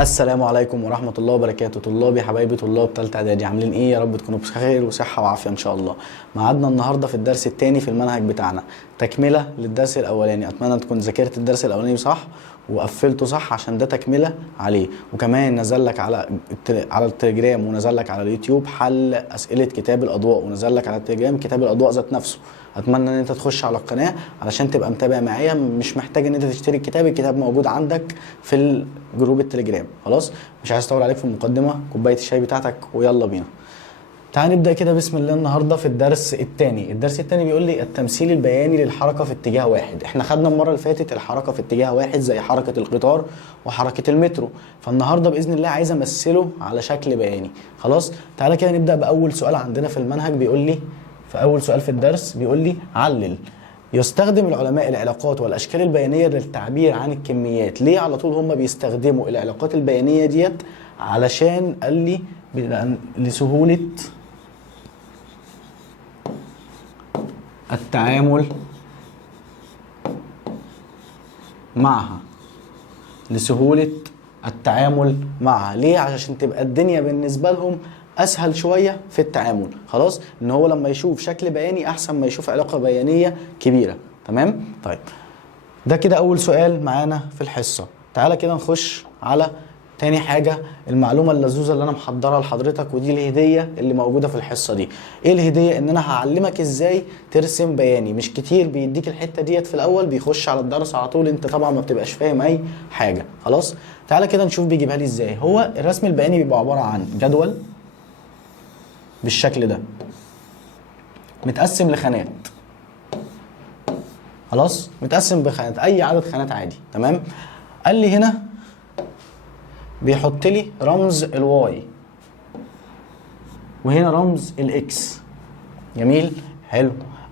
السلام عليكم ورحمة الله وبركاته. طلابي حبايبي طلاب تالتة اعدادي، عاملين ايه؟ يا رب تكونوا بخير وصحة وعافية ان شاء الله. ميعادنا النهاردة في الدرس الثاني في المنهج بتاعنا، تكملة للدرس الاولاني. اتمنى تكون ذاكرت الدرس الاولاني صح وقفلته صح، عشان ده تكملة عليه. وكمان نزل لك على التليجرام ونزل لك على اليوتيوب حل اسئلة كتاب الاضواء، ونزل لك على التليجرام كتاب الاضواء ذات نفسه. اتمنى ان انت تخش على القناه علشان تبقى متابع معايا، مش محتاج ان انت تشتري الكتاب موجود عندك في الجروب التليجرام. خلاص، مش عايز اطول عليك في المقدمه، كوبايه الشاي بتاعتك ويلا بينا. تعال نبدا كده بسم الله. النهارده في الدرس الثاني بيقول لي التمثيل البياني للحركه في اتجاه واحد. احنا خدنا المره اللي فاتت الحركه في اتجاه واحد زي حركه القطار وحركه المترو، فالنهارده باذن الله عايز امثله على شكل بياني. خلاص، تعالى كده نبدا باول سؤال عندنا في المنهج. بيقول لي في أول سؤال في الدرس بيقول لي علل. يستخدم العلماء العلاقات والأشكال البيانية للتعبير عن الكميات. ليه على طول هم بيستخدموا العلاقات البيانية ديت؟ علشان قال لي لسهولة التعامل معها. لسهولة التعامل معها. ليه؟ عشان تبقى الدنيا بالنسبة لهم اسهل شويه في التعامل. خلاص، ان هو لما يشوف شكل بياني احسن ما يشوف علاقه بيانيه كبيره. تمام؟ طيب، ده كده اول سؤال معانا في الحصه. تعالى كده نخش على تاني حاجه، المعلومه اللزوزه اللي انا محضرها لحضرتك، ودي الهديه اللي موجوده في الحصه دي. ايه الهديه؟ ان انا هعلمك ازاي ترسم بياني. مش كتير بيديك الحته ديت في الاول، بيخش على الدرس على طول، انت طبعا ما بتبقاش فاهم اي حاجه. خلاص، تعالى كده نشوف بيجيبها لي ازاي. هو الرسم البياني بيبقى عباره عن جدول بالشكل ده متقسم لخانات. خلاص، متقسم بخانات، اي عدد خانات عادي. تمام؟ قال لي هنا بيحط لي رمز الواي وهنا رمز الاكس. جميل، حلو.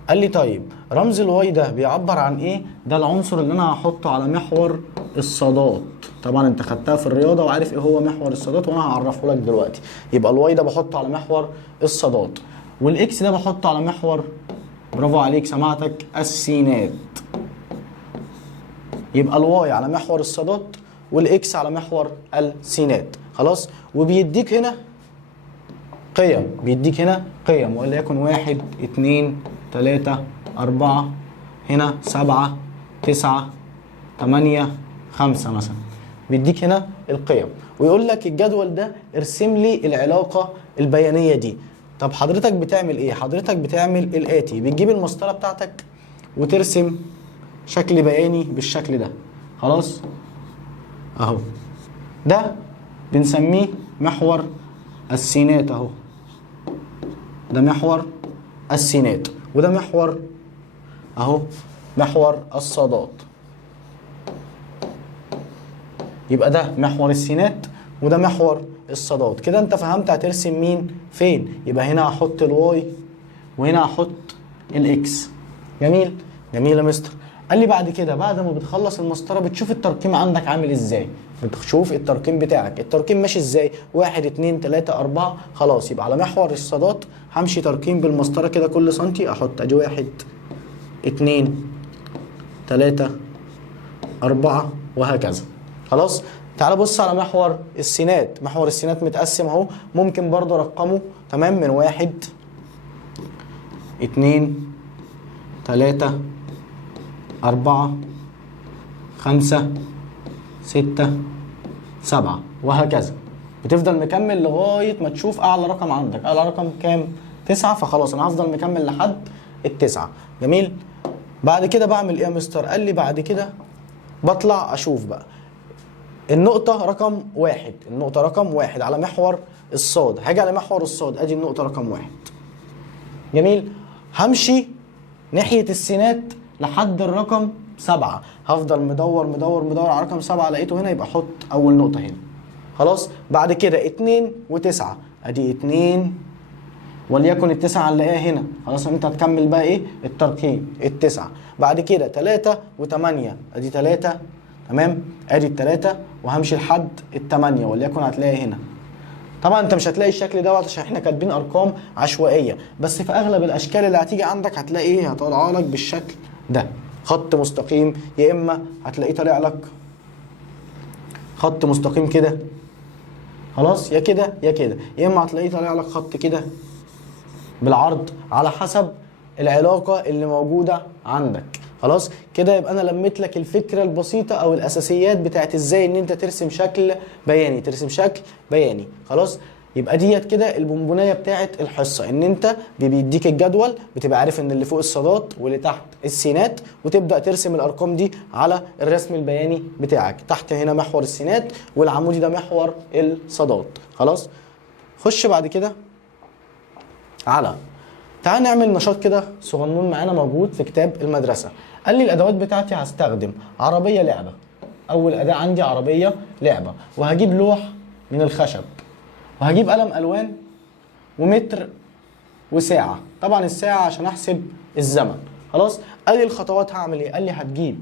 قال لي طيب رمز الواي ده بيعبر عن ايه؟ ده العنصر اللي انا هحطه على محور الصادات. طبعا انت خدتها في الرياضه وعارف ايه هو محور الصادات، وانا هعرفه لك دلوقتي. يبقى الواي ده بحطه على محور الصادات، والاكس ده بحطه على محور، برافو عليك سمعتك، السينات. يبقى الواي على محور الصادات والاكس على محور السينات. خلاص، وبيديك هنا قيم، وليكن 1 2 3 4 هنا 7 9 8 5 مثلا. بيديك هنا القيم ويقول لك الجدول ده ارسم لي العلاقه البيانيه دي. طب حضرتك بتعمل ايه؟ حضرتك بتعمل الاتي، بتجيب المسطره بتاعتك وترسم شكل بياني بالشكل ده. خلاص اهو، ده بنسميه محور السينات اهو. ده محور السينات، وده محور اهو محور الصادات. يبقى ده محور السينات وده محور الصادات. كده انت فهمت هترسم مين فين. يبقى هنا هحط الواي وهنا هحط الاكس. جميل جميل يا مستر. قال لي بعد كده بعد ما بتخلص المسطره بتشوف الترقيم عندك عامل ازاي. بتشوف الترقيم بتاعك، الترقيم ماشي ازاي؟ 1 2 3 4. خلاص، يبقى على محور الصادات همشي ترقيم بالمسطره كده، كل سنتي احط ادي 1 2 3 4 وهكذا. خلاص، تعال بص على محور السينات. محور السينات متقسم اهو، ممكن برضه ارقمه. تمام؟ من 1 2 3 4 5 6 7 وهكذا. بتفضل مكمل لغايه ما تشوف اعلى رقم عندك. اعلى رقم كام؟ 9. فخلاص انا هفضل مكمل لحد ال9. جميل. بعد كده بعمل ايه يا مستر؟ قال لي بعد كده بطلع اشوف بقى النقطة رقم 1. النقطة رقم 1 على محور الصاد. هاجي على محور الصاد، ادي النقطة رقم 1. جميل. همشي ناحية السينات لحد الرقم 7. هفضل مدور على رقم 7، لقيته هنا يبقى احط اول نقطة هنا. خلاص، بعد كده 2 و9. ادي 2 وليكن ال9 هنلاقيها هنا. خلاص، انت هتكمل بقى ايه؟ الترقيم ال9. بعد كده 3 و8. ادي 3. تمام؟ ادي ال3 وهمشي لحد ال8 وليكن هتلاقي هنا. طبعا انت مش هتلاقي الشكل دوت عشان احنا كاتبين ارقام عشوائيه، بس في اغلب الاشكال اللي هتيجي عندك هتلاقي ايه؟ هطلع لك بالشكل ده، خط مستقيم، يا اما هتلاقيه طالع لك خط مستقيم كده، خلاص، يا كده يا كده، يا اما هتلاقيه طالع لك خط كده بالعرض على حسب العلاقه اللي موجوده عندك. خلاص كده يبقى انا لميت لك الفكره البسيطه او الاساسيات بتاعت ازاي ان انت ترسم شكل بياني، ترسم شكل بياني. خلاص يبقى ديت كده البونبونايه بتاعت الحصه، ان انت بيديك الجدول، بتبقى عارف ان اللي فوق الصادات واللي تحت السينات، وتبدا ترسم الارقام دي على الرسم البياني بتاعك. تحت هنا محور السينات، والعمودي ده محور الصادات. خلاص خش بعد كده على، تعال نعمل نشاط كده صغنون معانا موجود في كتاب المدرسه. قال لي الادوات بتاعتي هستخدم عربيه لعبه، اول اداه عندي عربيه لعبه، وهجيب لوح من الخشب، وهجيب قلم الوان، ومتر، وساعه. طبعا الساعه عشان احسب الزمن. خلاص قال لي الخطوات هعمل ايه؟ قال لي هتجيب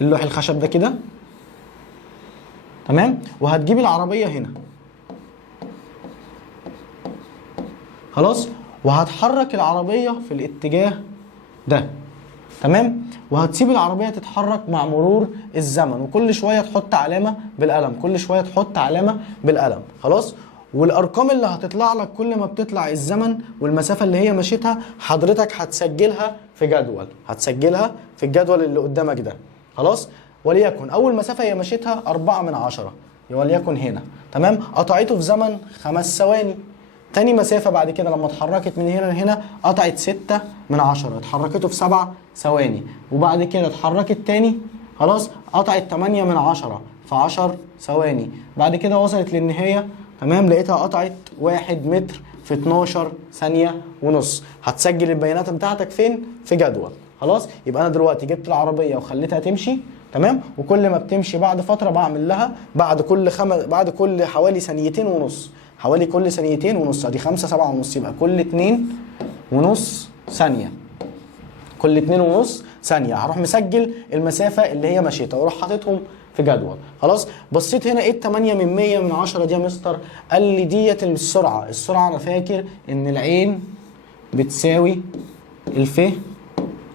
اللوح الخشب ده كده، تمام، وهتجيب العربيه هنا، خلاص، وهتحرك العربيه في الاتجاه ده، تمام، وهتسيب العربيه تتحرك مع مرور الزمن، وكل شويه تحط علامه بالقلم، كل شويه تحط علامه بالقلم. خلاص والارقام اللي هتطلع لك كل ما بتطلع الزمن والمسافه اللي هي مشيتها حضرتك هتسجلها في جدول، هتسجلها في الجدول اللي قدامك ده. خلاص وليكن اول مسافه هي مشيتها 4/10، وليكن هنا، تمام، قطعته في زمن 5 ثواني. تاني مسافة بعد كده لما اتحركت من هنا لهنا قطعت 6/10، اتحركته في 7 ثواني. وبعد كده اتحركت تاني، خلاص، قطعت 8/10 في 10 ثواني. بعد كده وصلت للنهاية، تمام، لقيتها قطعت 1 متر في 12 ثانية ونص. هتسجل البيانات بتاعتك فين؟ في جدول. خلاص يبقى انا دلوقتي جبت العربية وخليتها تمشي، تمام، وكل ما بتمشي بعد فترة بعمل لها بعد كل حوالي 2.5 حوالي كل 2.5 ادي 5 7.5، يبقى كل 2.5 ثانية، كل 2.5 ثانية هروح مسجل المسافة اللي هي مشيتها واروح حاططهم في جدول. خلاص بصيت هنا ايه 8/100 دي يا مستر؟ قال لي ديت السرعة. السرعة انا فاكر ان العين بتساوي الف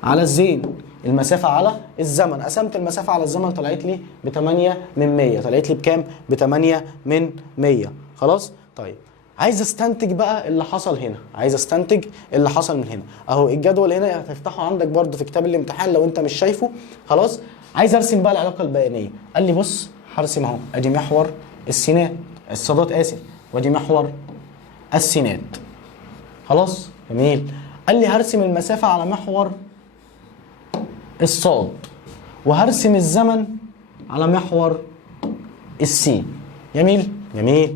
على الزين، المسافة على الزمن، قسمت المسافة على الزمن طلعت لي ب8/100، طلعت لي بكام؟ ب8/100. خلاص طيب عايز استنتج بقى اللي حصل هنا، عايز استنتج اللي حصل من هنا. اهو الجدول هنا هتفتحه عندك برده في كتاب الامتحان لو انت مش شايفه. خلاص عايز ارسم بقى العلاقه البيانيه. قال لي بص هرسم اهو، ادي محور السينات الصادات اسف، وادي محور السينات. خلاص جميل. قال لي هرسم المسافه على محور الصاد، وهرسم الزمن على محور السين. جميل جميل.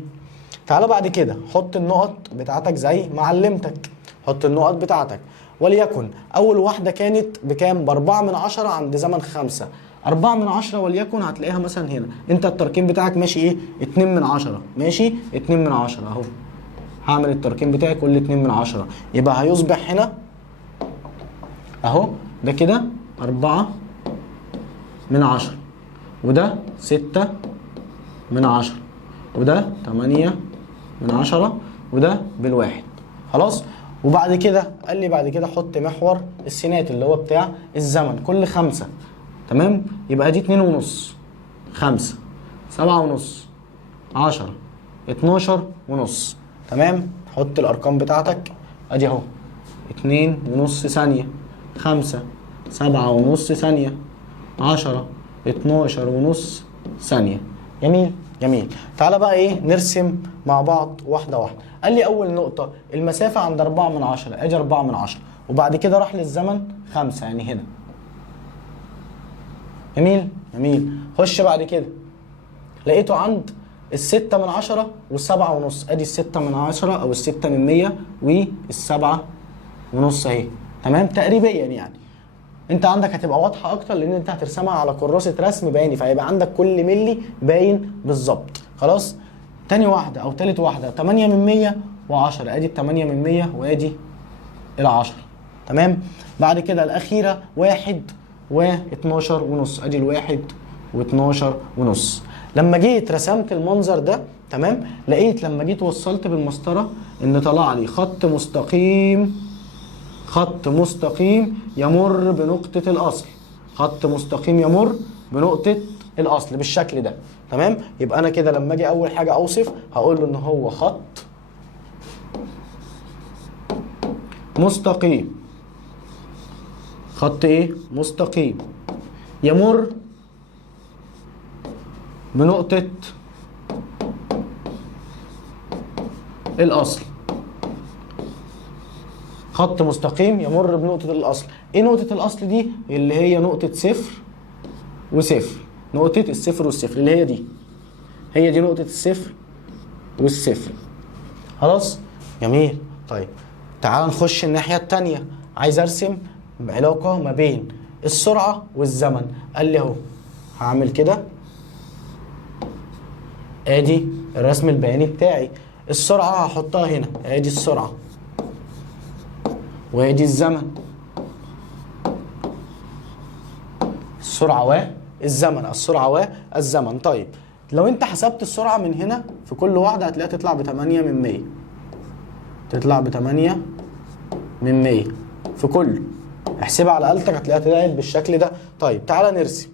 تعالى بعد كده حط النقط بتاعتك زي ما علمتك، حط النقط بتاعتك. وليكن اول واحده كانت بكام؟ ب4/10 عند زمن 5. 4/10 وليكن هتلاقيها مثلا هنا، انت التركيب بتاعك ماشي ايه؟ 2/10، ماشي 2/10 اهو. هعمل التركيب بتاعي كل 2/10، يبقى هيصبح هنا اهو ده كده 4/10، وده 6/10، وده 8/10، وده بالواحد. خلاص وبعد كده قال لي بعد كده حط محور السينات اللي هو بتاع الزمن كل 5، تمام، يبقى دي 2.5 5 7.5 10 12.5، تمام. حط الارقام بتاعتك ادي اهو 2.5 ثانيه، 5 7.5 ثانيه، 10 12.5 ثانيه. جميل جميل. تعالى بقى ايه نرسم مع بعض واحده واحده. قال لي اول نقطه المسافه عند 4/10، ادي 4/10، وبعد كده راح للزمن 5 يعني هنا. جميل جميل. خش بعد كده لقيته عند 6/10 و7.5، ادي 6/10 او 6/100 و7.5 اهي، تمام، تقريبيا يعني. انت عندك هتبقى واضحه اكتر لان انت هترسمها على كراسه رسم بياني، فهيبقى عندك كل ملي باين بالظبط. خلاص تاني واحده او تالت واحده 8/100 و10، ادي 8/100 وادي 10، تمام. بعد كده الاخيره 1 و12.5، ادي 1 و12.5. لما جيت رسمت المنظر ده، تمام، لقيت لما جيت وصلت بالمسطره ان طلع لي خط مستقيم، خط مستقيم يمر بنقطة الأصل، خط مستقيم يمر بنقطة الأصل بالشكل ده، تمام؟ يبقى انا كده لما اجي اول حاجه اوصف هقول له ان هو خط مستقيم. خط ايه؟ مستقيم يمر بنقطة الأصل. خط مستقيم يمر بنقطة الأصل. ايه نقطة الأصل دي؟ اللي هي نقطة صفر وصفر. نقطة الصفر والصفر اللي هي دي. هي دي نقطة الصفر والصفر. خلاص؟ جميل. طيب تعال نخش الناحية التانية. عايز ارسم علاقة ما بين السرعة والزمن. قال لي اهو هعمل كده، ادي الرسم البياني بتاعي. السرعة هحطها هنا، ادي السرعة وادي الزمن. السرعة والزمن، السرعة والزمن. طيب لو انت حسبت السرعة من هنا في كل واحدة هتلاقيها تطلع ب8 من 100. تطلع ب8 من 100 في كله. احسبها على آلتك هتلاقيها طلعت بالشكل ده. طيب تعالى نرسم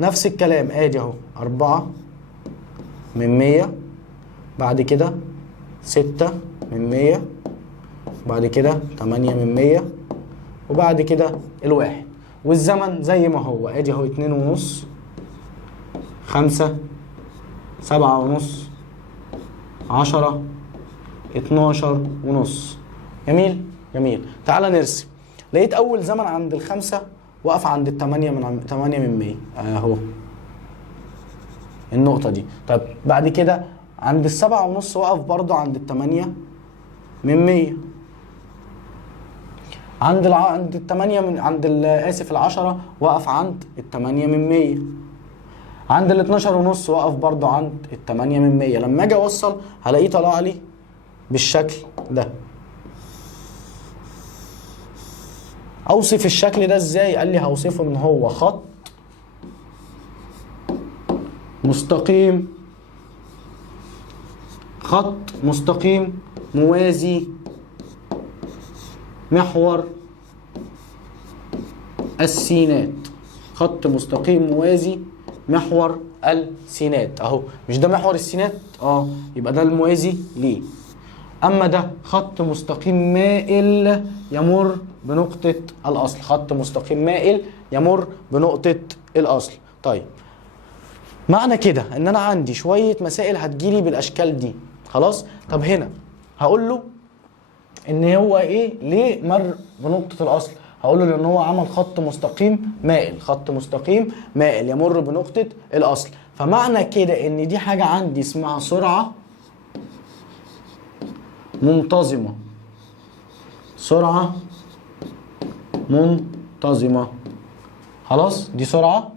نفس الكلام. ادي اهو 4 من 100، بعد كده 6 من 100، بعد كده 8 من 100، وبعد كده الواحد. والزمن زي ما هو، ادي اهو 2.5، 5، 7.5، 10، 12.5. جميل جميل. تعالى نرسم. لقيت اول زمن عند الخمسة وقف عند التمانية من 8 من 100 اهو النقطة دي. طب بعد كده عند ال7.5 وقف برضو عند التمانية من 100. عند التمانية من اسف ال10 وقف عند التمانية من 100. عند ال12.5 وقف برضو عند التمانية من 100. لما اجي اوصل هلاقيه طلع لي بالشكل ده. اوصف الشكل ده ازاي؟ قال لي هوصفه ان هو خط مستقيم. خط مستقيم موازي محور السينات. خط مستقيم موازي محور السينات اهو. مش ده محور السينات؟ يبقى ده الموازي ليه. اما ده خط مستقيم مائل يمر بنقطة الاصل. خط مستقيم مائل يمر بنقطة الاصل. طيب معنى كده ان انا عندي شوية مسائل هتجيلي بالاشكال دي. خلاص؟ طب هنا هقول له ان هو ايه؟ ليه مر بنقطة الاصل؟ هقول له لان هو عمل خط مستقيم مائل. خط مستقيم مائل يمر بنقطة الاصل. فمعنى كده ان دي حاجة عندي اسمها سرعة منتظمة. سرعة منتظمة. خلاص؟ دي سرعة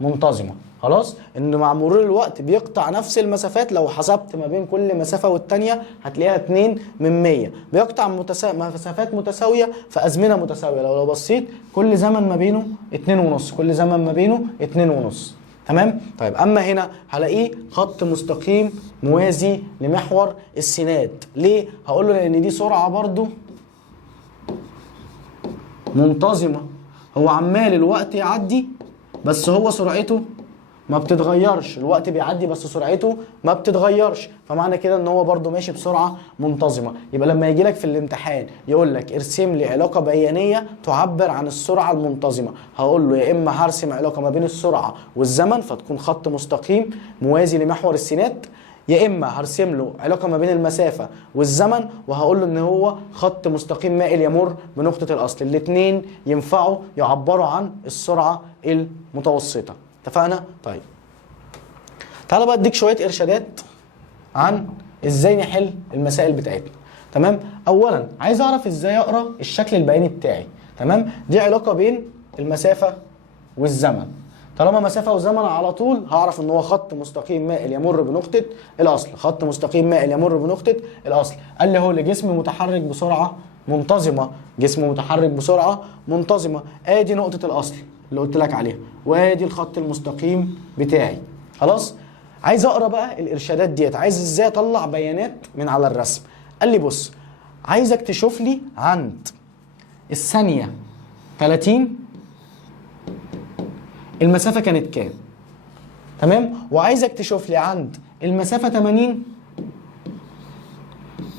منتظمة. خلاص؟ ان مع مرور الوقت بيقطع نفس المسافات. لو حسبت ما بين كل مسافة والتانية هتلاقيها 2 من 100. بيقطع مسافات متساوية في أزمنة متساوية. لو بصيت كل زمن ما بينه 2.5، كل زمن ما بينه 2.5. تمام؟ طيب اما هنا هلاقيه خط مستقيم موازي لمحور السينات. ليه؟ هقول له لان دي سرعة برضو منتظمة. هو عمال الوقت يعدي بس هو سرعته ما بتتغيرش. الوقت بيعدي بس سرعته ما بتتغيرش. فمعنى كده ان هو برضو ماشي بسرعة منتظمة. يبقى لما يجي لك في الامتحان يقول لك ارسم لي علاقة بيانية تعبر عن السرعة المنتظمة، هقول له يا اما هرسم علاقة ما بين السرعة والزمن فتكون خط مستقيم موازي لمحور السينات، يا اما هرسم له علاقة ما بين المسافة والزمن وهقول له ان هو خط مستقيم مائل يمر بنقطة الاصل. الاثنين ينفعوا يعبروا عن السرعة المتوسطة. اتفقنا؟ طيب تعالى بقى اديك شويه ارشادات عن ازاي نحل المسائل بتاعتنا. تمام؟ اولا عايز اعرف ازاي اقرا الشكل البياني بتاعي. تمام؟ دي علاقه بين المسافه والزمن. طالما مسافه وزمن على طول هعرف ان هو خط مستقيم مائل يمر بنقطه الاصل. خط مستقيم مائل يمر بنقطه الاصل. قال لي هو لجسم متحرك بسرعه منتظمه. جسم متحرك بسرعه منتظمه. ادي نقطه الاصل اللي قلت لك عليها، وادي الخط المستقيم بتاعي. خلاص؟ عايز اقرا بقى الارشادات ديت. عايز ازاي اطلع بيانات من على الرسم. قال لي بص، عايزك تشوف لي عند الثانيه 30 المسافه كانت كام. تمام، وعايزك تشوف لي عند المسافه 80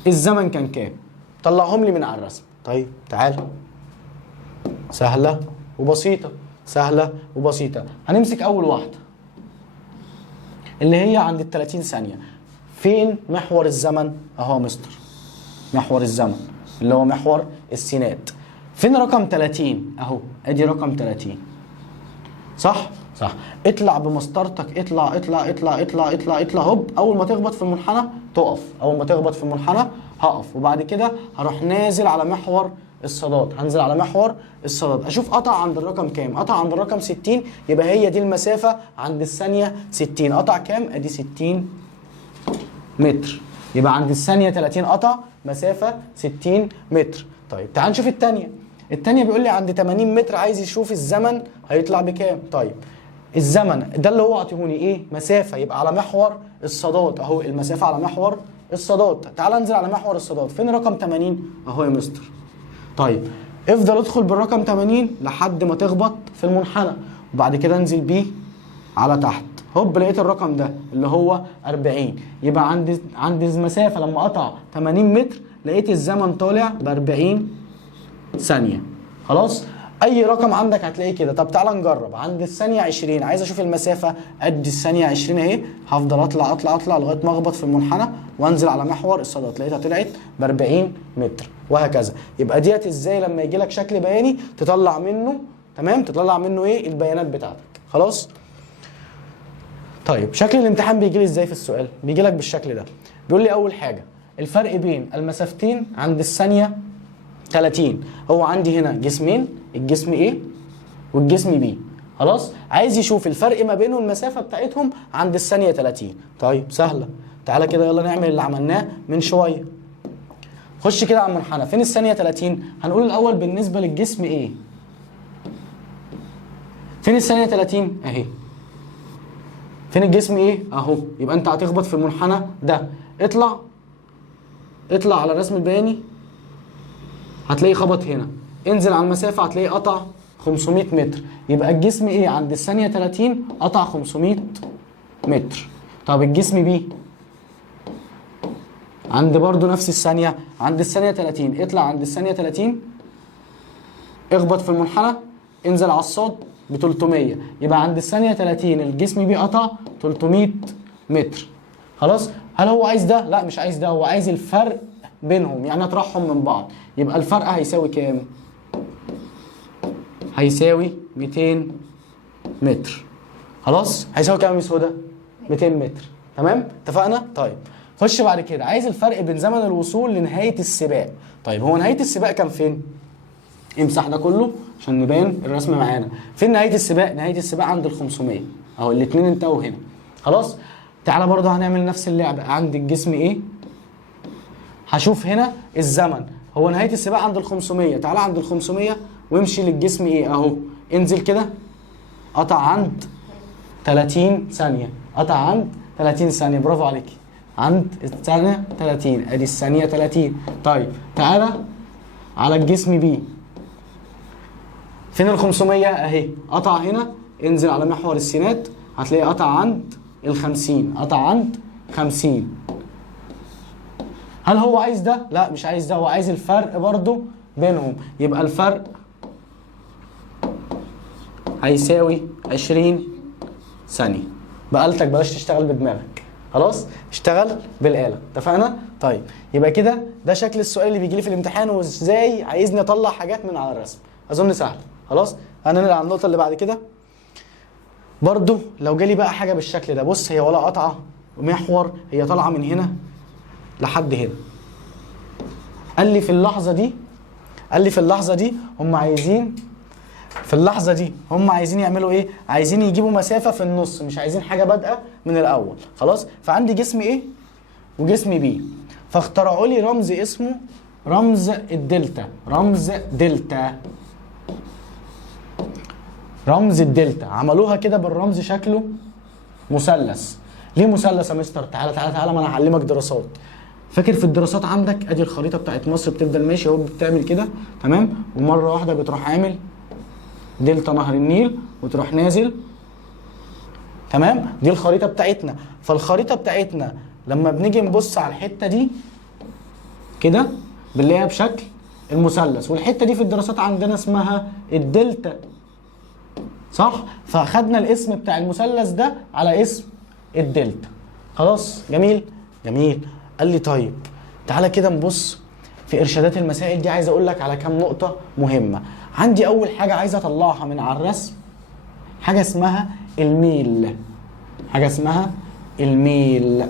الزمن كان كام. طلعهم لي من على الرسم. طيب تعال، سهله وبسيطه، سهله وبسيطه. هنمسك اول واحده اللي هي عند ال 30 ثانيه. فين محور الزمن؟ اهو يا مستر، محور الزمن اللي هو محور السينات. فين رقم 30؟ اهو ادي رقم 30. صح؟ صح. اطلع بمسطرتك، اطلع اطلع اطلع اطلع اطلع اطلع، هوب. اول ما تخبط في المنحنى تقف، اول ما تخبط في المنحنى هقف، وبعد كده هروح نازل على محور الصادات، هنزل على محور الصادات، اشوف قطع عند الرقم كام. قطع عند الرقم 60، يبقى هي دي المسافه عند الثانيه 60. قطع كام؟ ادي 60 متر. يبقى عند الثانيه 30 قطع مسافه 60 متر. طيب تعال نشوف الثانيه. الثانيه بيقول لي عند 80 متر، عايز يشوف الزمن هيطلع بكام. طيب الزمن ده اللي هو عطيهوني ايه؟ مسافه، يبقى على محور الصادات اهو، المسافه على محور الصادات. تعال انزل على محور الصادات. فين رقم 80؟ اهو يا مستر. طيب افضل ادخل بالرقم 80 لحد ما تخبط في المنحنى، وبعد كده انزل بيه على تحت، هوب لقيت الرقم ده اللي هو 40. يبقى عند المسافه لما قطع 80 متر لقيت الزمن طالع ب 40 ثانيه. خلاص؟ اي رقم عندك هتلاقيه كده. طب تعالى نجرب. عند الثانيه 20 عايز اشوف المسافه قد الثانيه 20 اهي، هفضل اطلع اطلع اطلع لغايه ما اخبط في المنحنى وانزل على محور الصادات، لقيتها طلعت ب 40 متر، وهكذا. يبقى ديت ازاي لما يجي لك شكل بياني تطلع منه، تمام، تطلع منه ايه؟ البيانات بتاعتك. خلاص؟ طيب شكل الامتحان بيجي لي ازاي في السؤال؟ بيجي لك بالشكل ده. بيقول لي اول حاجه الفرق بين المسافتين عند الثانيه 30. هو عندي هنا جسمين، الجسم A والجسم B. خلاص؟ عايز يشوف الفرق ما بينهم، المسافه بتاعتهم عند الثانيه 30. طيب سهله، تعالى كده يلا نعمل اللي عملناه من شويه. خش كده على المنحنى. فين الثانيه 30؟ هنقول الاول بالنسبه للجسم A. فين الثانيه 30؟ اهي. فين الجسم A؟ اهو. يبقى انت هتخبط في المنحنى ده، اطلع على الرسم البياني هتلاقيه خبط هنا، انزل على المسافه هتلاقيه قطع 500 متر. يبقى الجسم ايه عند الثانيه 30 قطع 500 متر. طب الجسم بي عند برضو نفس الثانيه، عند الثانيه 30 اطلع عند الثانيه 30 اخبط في المنحنى انزل على الصاد ب 300. يبقى عند الثانيه 30 الجسم بي قطع 300 متر. خلاص؟ هل هو عايز ده؟ لا مش عايز ده، هو عايز الفرق بينهم، يعني اطرحهم من بعض. يبقى الفرق هيساوي كام؟ هيساوي 200 متر. خلاص؟ هيساوي كام يا مس هدى؟ 200 متر. تمام؟ اتفقنا؟ طيب خش بعد كده. عايز الفرق بين زمن الوصول لنهايه السباق. طيب هو نهايه السباق كان فين؟ امسح ده كله عشان نبان الرسم معانا. فين نهايه السباق؟ نهايه السباق عند ال 500 اهو، الاثنين انتهوا هنا. خلاص؟ تعالى برضه هنعمل نفس اللعبه. عند الجسم ايه؟ هشوف هنا الزمن، هو نهايه السباق عند ال 500. تعالى عند ال 500 وامشي للجسم ايه اهو، انزل كده قطع عند 30 ثانيه، قطع عند 30 ثانيه. برافو عليكي، عند الثانيه 30 ادي الثانيه 30. طيب تعالى على الجسم بي. فين ال 500 اهي، قطع هنا انزل على محور السينات هتلاقي قطع عند ال 50، قطع عند 50. هل هو عايز ده؟ لا مش عايز ده، هو عايز الفرق برضو بينهم. يبقى الفرق هيساوي 20 ثانية. بآلتك، بلاش تشتغل بدماغك. خلاص؟ اشتغل بالآلة. اتفقنا؟ طيب يبقى كده ده شكل السؤال اللي بيجي لي في الامتحان، وازاي عايزني اطلع حاجات من على الرسم. اظن سهل. خلاص؟ هننقل على النقطة اللي بعد كده. برضو لو جالي بقى حاجة بالشكل ده، بص هي ولا قطعة محور، هي طالعة من هنا لحد هنا. قال لي في اللحظة دي هم عايزين، في اللحظة دي هم عايزين يعملوا ايه؟ عايزين يجيبوا مسافة في النص، مش عايزين حاجة بادئة من الأول. خلاص؟ فعندي جسم ايه وجسم بي، فاخترعوا لي رمز اسمه رمز الدلتا. رمز دلتا، رمز الدلتا. عملوها كده بالرمز شكله مثلث. ليه مثلث يا مستر؟ تعالى تعالى تعالى، ما انا هعلمك دراسات. فاكر في الدراسات عندك ادي الخريطه بتاعت مصر، بتفضل ماشي اهو بتعمل كده، تمام؟ ومره واحده بتروح عامل دلتا نهر النيل وتروح نازل تمام؟ دي الخريطه بتاعتنا. فالخريطه بتاعتنا لما بنيجي نبص على الحته دي كده بنلاقيها بشكل المثلث، والحته دي في الدراسات عندنا اسمها الدلتا، صح؟ فاخدنا الاسم بتاع المثلث ده على اسم الدلتا. خلاص؟ جميل؟ جميل. قال لي طيب تعالى كده نبص في ارشادات المسائل دي، عايز اقول لك على كام نقطه مهمه. عندي اول حاجه عايز اطلعها من على الرسم حاجه اسمها الميل. حاجه اسمها الميل.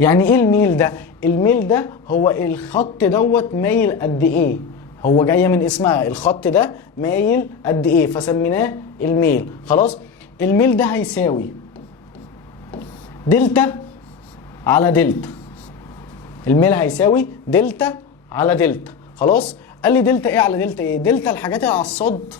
يعني ايه الميل ده؟ الميل ده هو الخط دوت مايل قد ايه، هو جايه من اسمها، الخط ده مايل قد ايه فسميناه الميل. خلاص؟ الميل ده هيساوي دلتا على دلتا. الميل هيساوي دلتا على دلتا. خلاص؟ قال لي دلتا ايه على دلتا ايه؟ دلتا الحاجات اللي على الصاد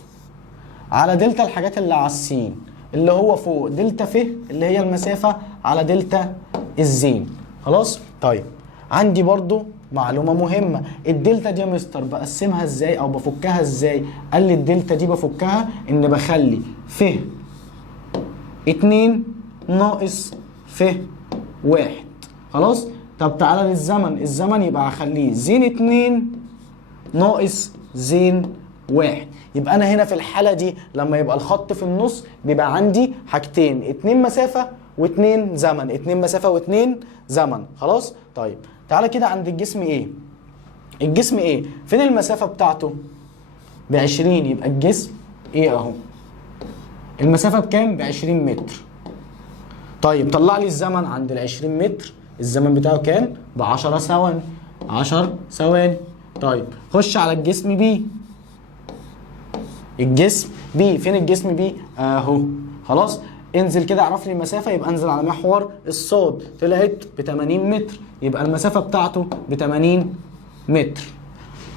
على دلتا الحاجات اللي على السين، اللي هو فوق دلتا ف اللي هي المسافه على دلتا الزين. خلاص؟ طيب عندي برضو معلومه مهمه، الدلتا دي يا مستر بقسمها ازاي او بفكها ازاي؟ قال لي الدلتا دي بفكها ان بخلي ف 2 ناقص ف 1. خلاص؟ طب تعالى للزمن، الزمن يبقى هخليه زين 2 ناقص زين 1. يبقى انا هنا في الحاله دي لما يبقى الخط في النص بيبقى عندي حاجتين، 2 مسافه و2 زمن، 2 مسافه و2 زمن. خلاص؟ طيب تعالى كده عند الجسم ايه؟ الجسم ايه؟ فين المسافه بتاعته؟ ب20. يبقى الجسم ايه اهو، المسافه بكام؟ ب20 متر. طيب طلع لي الزمن عند ال20 متر، الزمن بتاعه كام؟ ب10 ثواني. 10 ثواني. طيب خش على الجسم بي. الجسم بي، فين الجسم بي؟ اهو. خلاص؟ انزل كده اعرف لي المسافه، يبقى انزل على محور الصاد، طلعت ب 80 متر، يبقى المسافه بتاعته ب 80 متر.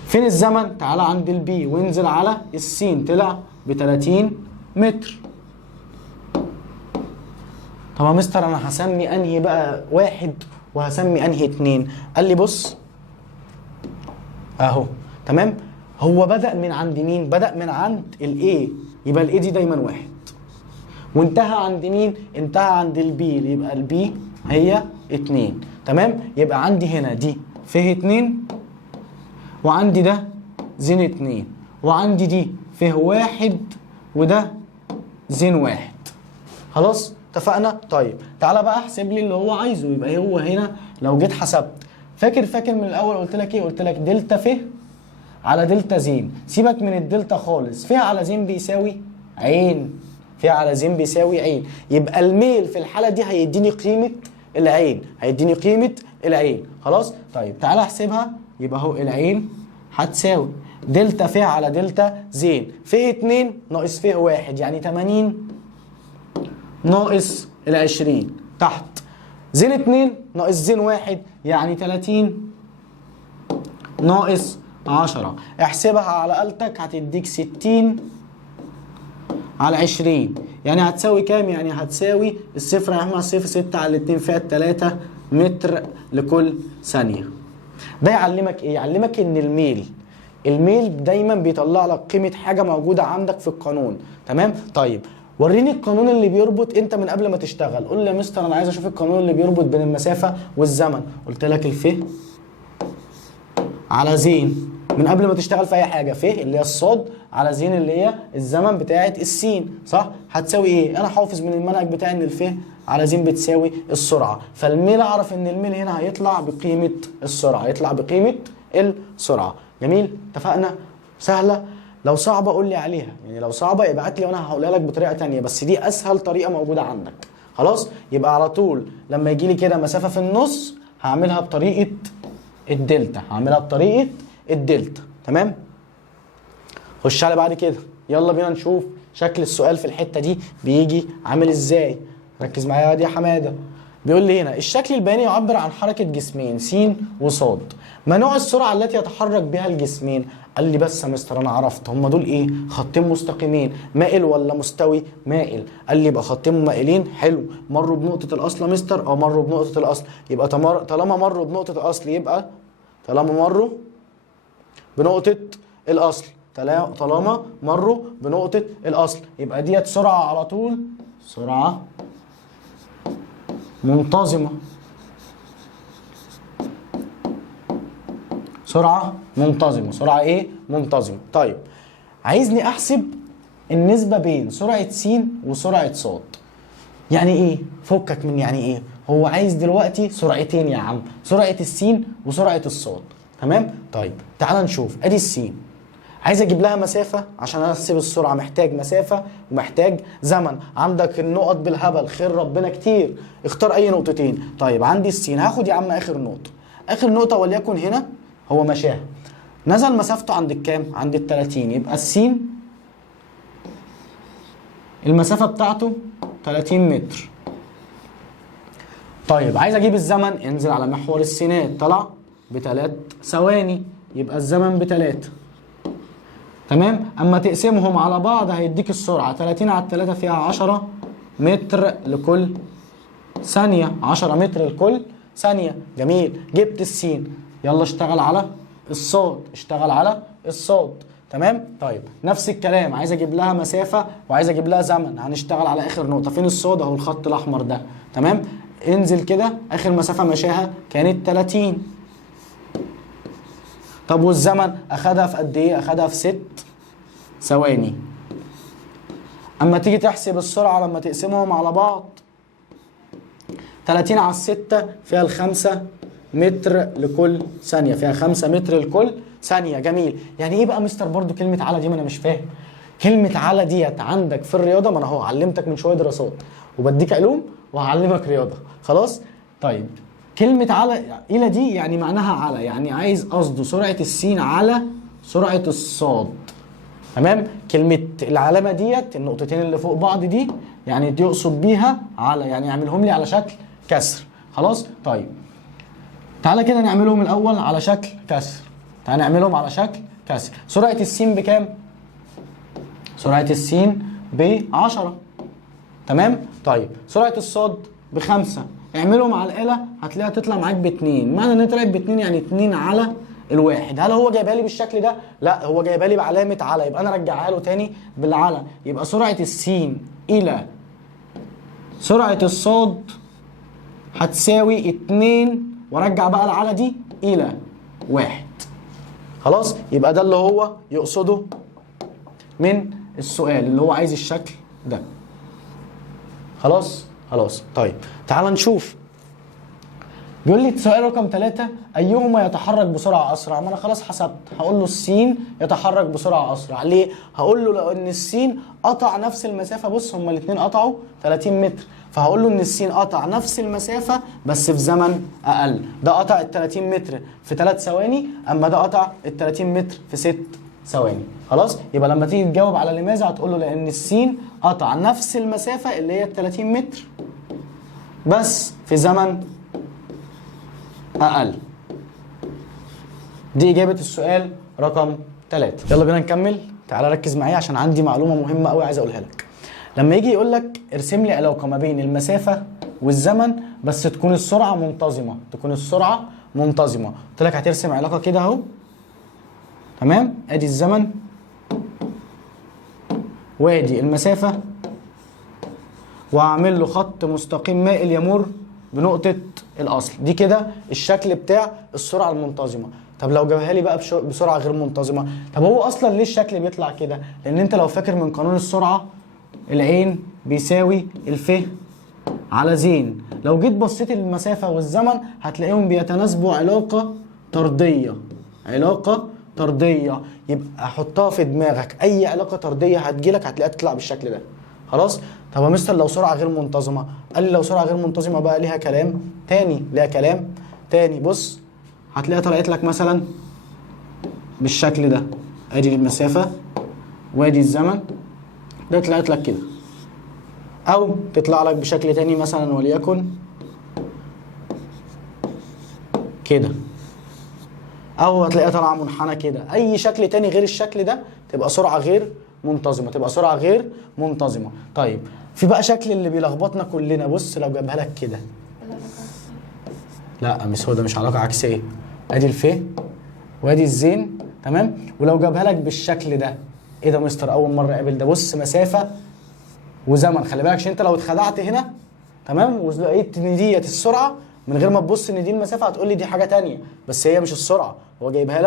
فين الزمن؟ تعالى عند البي وانزل على السين، طلع ب 30 متر. طب يا مستر انا هسمي انهي بقى واحد وهسمي انهي 2؟ قال لي بص اهو، تمام؟ هو بدأ من عند مين؟ بدأ من عند الاي، يبقى الاي دي دايما 1. وانتهى عند مين؟ انتهى عند البي، يبقى البي هي 2. تمام؟ يبقى عندي هنا دي فيه 2، وعندي ده زين 2، وعندي دي فيه 1، وده زين 1. خلاص؟ اتفقنا؟ طيب تعالى بقى احسب لي اللي هو عايزه. يبقى هو هنا لو جيت حسبت، فاكر من الاول قلت لك ايه؟ قلت لك دلتا ف على دلتا زين. سيبك من الدلتا خالص، ف على زين بيساوي عين. ف على زين بيساوي عين. يبقى الميل في الحاله دي هيديني قيمه العين، هيديني قيمه العين. خلاص؟ طيب تعالى احسبها. يبقى اهو العين هتساوي دلتا ف على دلتا زين، ف 2 ناقص ف 1 يعني 80 ناقص ال20 تحت، زين 2 ناقص زين 1 يعني 30 ناقص 10. احسبها على آلتك هتديك 60 على 20 يعني هتساوي كام؟ يعني هتساوي الصفر هيعمل الصفر 6 على 2 فيها 3 متر لكل ثانية. ده يعلمك ايه؟ يعلمك ان الميل دايما بيطلع لك قيمة حاجة موجودة عندك في القانون. تمام؟ طيب وريني القانون اللي بيربط انت من قبل ما تشتغل. قول لي يا مستر انا عايز اشوف القانون اللي بيربط بين المسافة والزمن. قلت لك الف على زين من قبل ما تشتغل في اي حاجه، ف اللي هي الصاد على زين اللي هي الزمن بتاعه السين، صح؟ هتساوي ايه؟ انا حافظ من المنهج بتاعي ان الف على زين بتساوي السرعه، فالميل اعرف ان الميل هنا هيطلع بقيمه السرعه، هيطلع بقيمه السرعه. جميل؟ اتفقنا؟ سهله؟ لو صعبه قول لي عليها، يعني لو صعبه ابعت لي وانا هقولها لك بطريقه ثانيه، بس دي اسهل طريقه موجوده عندك. خلاص؟ يبقى على طول لما يجي لي كده مسافه في النص هعملها بطريقه الدلتا، هعملها بطريقه الدلتا. تمام؟ خش على بعد كده. يلا بينا نشوف شكل السؤال في الحته دي بيجي عامل ازاي. ركز معايا يا حماده. بيقول لي هنا الشكل البياني يعبر عن حركه جسمين س وصاد، ما نوع السرعه التي يتحرك بها الجسمين؟ قال لي بس يا مستر انا عرفت هم دول ايه؟ خطين مستقيمين، مائل ولا مستوي؟ مائل. قال لي يبقى خطين مائلين، حلو. مروا بنقطه الاصل يا مستر؟ او مروا بنقطه الاصل. يبقى طالما مروا بنقطه الاصل يبقى طالما مروا بنقطه الاصل، طالما مروا بنقطه الاصل يبقى ديت سرعه على طول سرعة منتظمة. سرعة منتظمة. سرعة ايه؟ منتظمة. طيب عايزني احسب النسبة بين سرعة س وسرعة ص. يعني ايه؟ فكك من يعني ايه، هو عايز دلوقتي سرعتين يا عم، سرعة السين وسرعة الصاد. تمام؟ طيب تعال نشوف. ادي السين عايز اجيب لها مسافة، عشان احسب السرعة محتاج مسافة ومحتاج زمن. عندك النقط بالهبل، خير ربنا كتير، اختار اي نقطتين. طيب عندي السين، هاخد يا عم اخر نقطة. اخر نقطة وليكن هنا هو مشاها، نزل مسافته عند الكام؟ عند ال 30. يبقى السين المسافة بتاعته 30 متر. طيب عايز اجيب الزمن، انزل على محور السينات، طلع ب3 ثواني، يبقى الزمن ب3. تمام؟ اما تقسمهم على بعض هيديك السرعة 30 على 3 فيها 10 متر لكل ثانية. 10 متر لكل ثانية. جميل، جبت السين، يلا اشتغل على الصاد. اشتغل على الصاد. تمام؟ طيب نفس الكلام، عايز اجيب لها مسافة وعايز اجيب لها زمن، هنشتغل على اخر نقطة. فين الصاد؟ اهو الخط الاحمر ده. تمام؟ انزل كده، اخر مسافة مشاها كانت 30. طب والزمن اخدها في قد ايه؟ اخدها في 6 ثواني. اما تيجي تحسب السرعة لما تقسمهم على بعض، 30 على 6 فيها 5 متر لكل ثانية، فيها 5 متر لكل ثانية. جميل. يعني ايه بقى مستر برضو كلمة على دي؟ ما انا مش فاهم. كلمة على ديت عندك في الرياضة، ما انا اهو علمتك من شوية دراسات وبديك علوم وهعلمك رياضة. خلاص؟ طيب كلمة على إلى دي يعني معناها على، يعني عايز قصده سرعة السين على سرعة الصاد. تمام؟ كلمة العلامة ديت النقطتين اللي فوق بعض دي يعني دي يقصد بيها على، يعني يعملهم لي على شكل كسر. خلاص؟ طيب تعالى كده نعملهم الأول على شكل كسر. تعالى نعملهم على شكل كسر. سرعة السين بكام؟ سرعة السين ب10. تمام؟ طيب سرعة الصاد ب5. اعملهم على الآلة هتلاقيها تطلع معاك ب2. معنى ان هي طلعت ب2 يعني 2 على الواحد. هل هو جايبها لي بالشكل ده؟ لا، هو جايبها لي بعلامة على، يبقى انا ارجعها له تاني بالعلى. يبقى سرعة السين إلى سرعة الصاد هتساوي 2، وارجع بقى العلى دي إلى 1. خلاص؟ يبقى ده اللي هو يقصده من السؤال، اللي هو عايز الشكل ده. خلاص؟ خلاص. طيب تعال نشوف. بيقول لي سؤال رقم 3، ايهما يتحرك بسرعه اسرع؟ ما انا خلاص حسبت، هقول له السين يتحرك بسرعه اسرع. ليه؟ هقول له لو ان السين قطع نفس المسافه، بص هما الاثنين قطعوا 30 متر، فهقول له ان السين قطع نفس المسافه بس في زمن اقل. ده قطع ال 30 متر في 3 ثواني، اما ده قطع ال 30 متر في 6 ثواني. خلاص؟ يبقى لما تيجي تجاوب على لماذا هتقول له لان السين قطع نفس المسافه اللي هي ال 30 متر بس في زمن أقل. دي إجابة السؤال رقم 3. يلا بينا نكمل. تعالى ركز معايا عشان عندي معلومة مهمة قوي عايز أقولها لك. لما يجي يقول لك ارسم لي علاقة ما بين المسافة والزمن بس تكون السرعة منتظمة، تكون السرعة منتظمة. قلت لك هترسم علاقة كده أهو. تمام؟ أدي الزمن وأدي المسافة، وأعمل له خط مستقيم مائل يمر بنقطة الأصل. دي كده الشكل بتاع السرعة المنتظمة. طب لو جابها لي بقى بسرعة غير منتظمة، طب هو أصلا ليه الشكل بيطلع كده؟ لأن أنت لو فاكر من قانون السرعة، العين بيساوي الف على زين. لو جيت بصيت المسافة والزمن هتلاقيهم بيتناسبوا علاقة طردية. علاقة طردية، يبقى حطها في دماغك، أي علاقة طردية هتجيلك هتلاقيها تطلع بالشكل ده. خلاص؟ طب يا مستر لو سرعة غير منتظمة، قال لي لو سرعة غير منتظمة بقى ليها كلام تاني، ليها كلام تاني. بص هتلاقيها طلعت لك مثلا بالشكل ده، ادي المسافة وادي الزمن، ده طلعت لك كده. او تطلع لك بشكل تاني مثلا وليكن كده، او هتلاقيها طالعة منحنى كده. اي شكل تاني غير الشكل ده تبقى سرعة غير منتظمة، تبقى سرعة غير منتظمة. طيب في بقى شكل اللي بيلخبطنا كلنا. بص لو جابها لك كده، لا مش هو ده، مش علاقة عكسية. ادي الف وادي الزين. تمام؟ ولو جابها لك بالشكل ده، ايه ده مستر اول مرة اقابل ده. بص مسافة وزمن. خلي بالك عشان انت لو اتخدعت هنا تمام ولقيت ان ديت السرعه من غير ما تبص ان دي المسافه هتقول لي دي حاجه تانية، بس هي مش السرعه، هو جايبها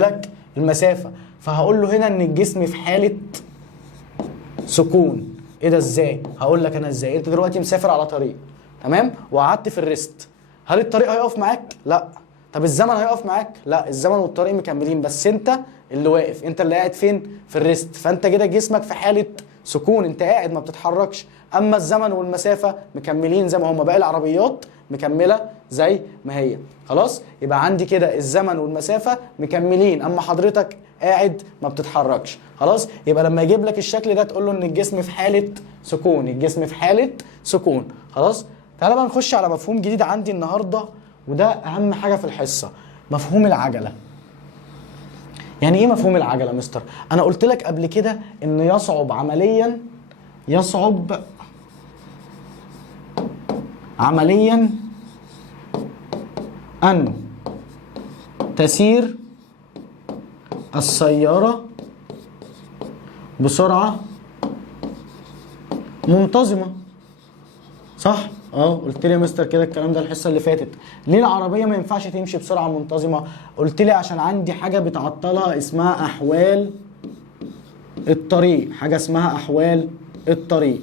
لك المسافه. فهقول له هنا ان الجسم في حاله سكون. ايه ده ازاي؟ هقول لك انا ازاي. انت دلوقتي مسافر على طريق تمام وقعدت في الريست، هل الطريق هيقف معاك؟ لا. طب الزمن هيقف معاك؟ لا، الزمن والطريق مكملين، بس انت اللي واقف، انت اللي قاعد فين؟ في الريست. فانت كده جسمك في حاله سكون، انت قاعد ما بتتحركش. اما الزمن والمسافه مكملين زي ما هم، باقي العربيات مكمله زي ما هي. خلاص، يبقى عندي كده الزمن والمسافه مكملين، اما حضرتك قاعد ما بتتحركش. خلاص، يبقى لما يجيب لك الشكل ده تقول له ان الجسم في حاله سكون، الجسم في حاله سكون. خلاص، تعالى بقى نخش على مفهوم جديد عندي النهارده، وده اهم حاجه في الحصه، مفهوم العجله. يعني ايه مفهوم العجله يا مستر؟ انا قلت لك قبل كده ان يصعب عمليا ان تسير السياره بسرعه منتظمه. صح؟ قلت لي يا مستر كده الكلام ده الحصه اللي فاتت. ليه العربيه ما ينفعش تمشي بسرعه منتظمه؟ قلت لي عشان عندي حاجه بتعطلها اسمها احوال الطريق، حاجه اسمها احوال الطريق.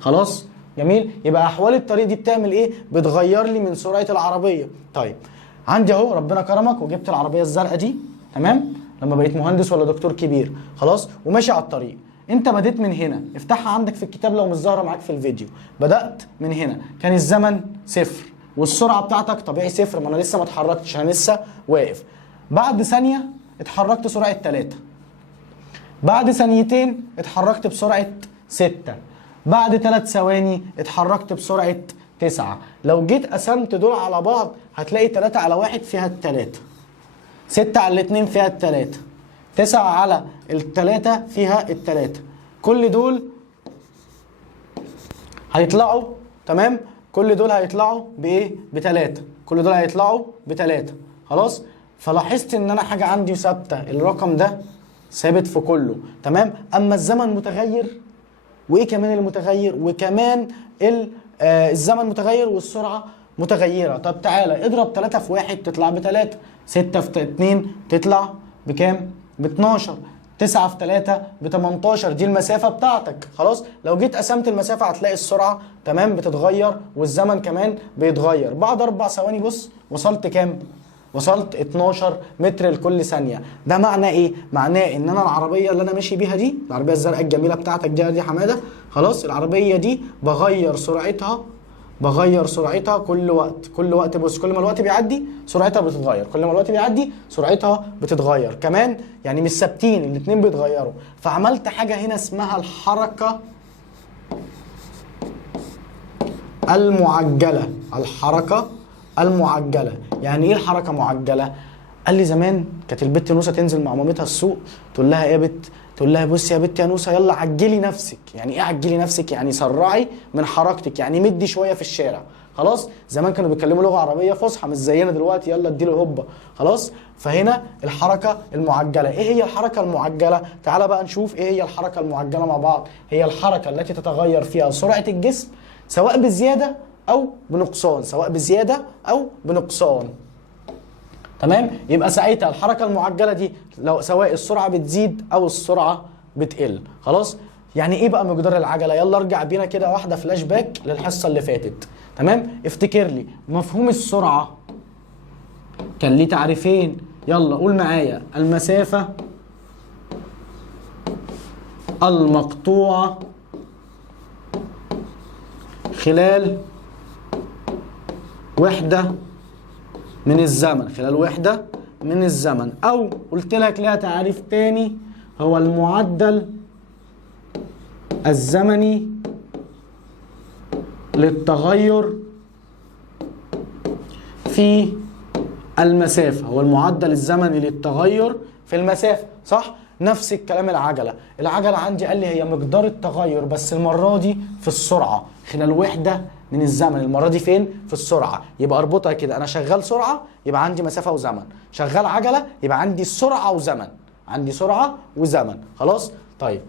خلاص؟ جميل. يبقى احوال الطريق دي بتعمل ايه؟ بتغير لي من سرعه العربيه. طيب عندي اهو ربنا كرمك وجبت العربيه الزرقاء دي تمام لما بقيت مهندس ولا دكتور كبير، خلاص، وماشي على الطريق. انت بديت من هنا، افتحها عندك في الكتاب لو مش ظاهره معاك في الفيديو. بدات من هنا، كان الزمن صفر والسرعه بتاعتك طبيعي صفر، ما انا لسه ما اتحركتش، انا لسه واقف. بعد ثانيه اتحركت سرعه 3، بعد ثانيتين اتحركت بسرعه 6، بعد 3 ثواني اتحركت بسرعه 9. لو جيت قسمت دول على بعض هتلاقي 3 على 1 فيها التلاتة، 6 على 2 فيها التلاتة، 9 على التلاتة فيها التلاتة. كل دول هيطلعوا تمام، كل دول هيطلعوا بايه؟ بتلاتة، كل دول هيطلعوا بتلاتة. خلاص، فلاحظت ان انا حاجة عندي ثابتة، الرقم ده ثابت في كله تمام. اما الزمن متغير، وايه كمان المتغير؟ وكمان الزمن متغير والسرعة متغيرة. طب تعالى اضرب 3 في 1 تطلع ب3، 6 في 2 تطلع بكام؟ ب12، 9 في 3 ب18. دي المسافة بتاعتك. خلاص، لو جيت قسمت المسافة هتلاقي السرعة تمام بتتغير والزمن كمان بيتغير. بعد 4 ثواني بص وصلت كام؟ وصلت 12 متر لكل ثانية. ده معناه ايه؟ معناه ان انا العربية اللي انا ماشي بيها دي، العربية الزرقاء الجميلة بتاعتك دي يا حمادة، خلاص، العربية دي بغير سرعتها كل وقت. بص، كل ما الوقت بيعدي سرعتها بتتغير، كل ما الوقت بيعدي سرعتها بتتغير كمان، يعني مش ثابتين، الاتنين بيتغيروا. فعملت حاجة هنا اسمها الحركة المعجلة. الحركة المعجلة. يعني ايه الحركة معجلة؟ قال لي زمان كانت البت نوسة تنزل مع مامتها السوق، تقول لها ايه يا بت؟ تقول لها بصي يا بت يا نوسة يلا عجلي نفسك. يعني ايه عجلي نفسك؟ يعني سرعي من حركتك، يعني مدي شوية في الشارع. خلاص، زمان كانوا بيتكلموا لغة عربية فصحى مش زينا دلوقتي يلا اديله هوبا. خلاص، فهنا الحركة المعجلة. ايه هي الحركة المعجلة؟ تعالى بقى نشوف ايه هي الحركة المعجلة مع بعض. هي الحركة التي تتغير فيها سرعة الجسم سواء بزيادة او بنقصان، سواء بزيادة او بنقصان. تمام؟ يبقى ساعتها الحركة المعجلة دي لو سواء السرعة بتزيد او السرعة بتقل. خلاص؟ يعني ايه بقى مقدار العجلة؟ يلا ارجع بينا كده واحدة فلاش باك للحصة اللي فاتت. تمام؟ افتكر لي مفهوم السرعة كان ليه تعريفين، يلا قول معايا. المسافة المقطوعة خلال وحدة من الزمن، خلال وحدة من الزمن، أو قلت لك لها تعريف تاني هو المعدل الزمني للتغير في المسافة. هو المعدل الزمني للتغير في المسافة. صح؟ نفس الكلام العجلة عندي قال لي هي مقدار التغير، بس المرة دي في السرعة خلال وحدة من الزمن. المرة دي فين؟ في السرعة. يبقى اربطها كده، أنا شغال سرعة يبقى عندي مسافة وزمن، شغال عجلة يبقى عندي سرعة وزمن، عندي سرعة وزمن. خلاص؟ طيب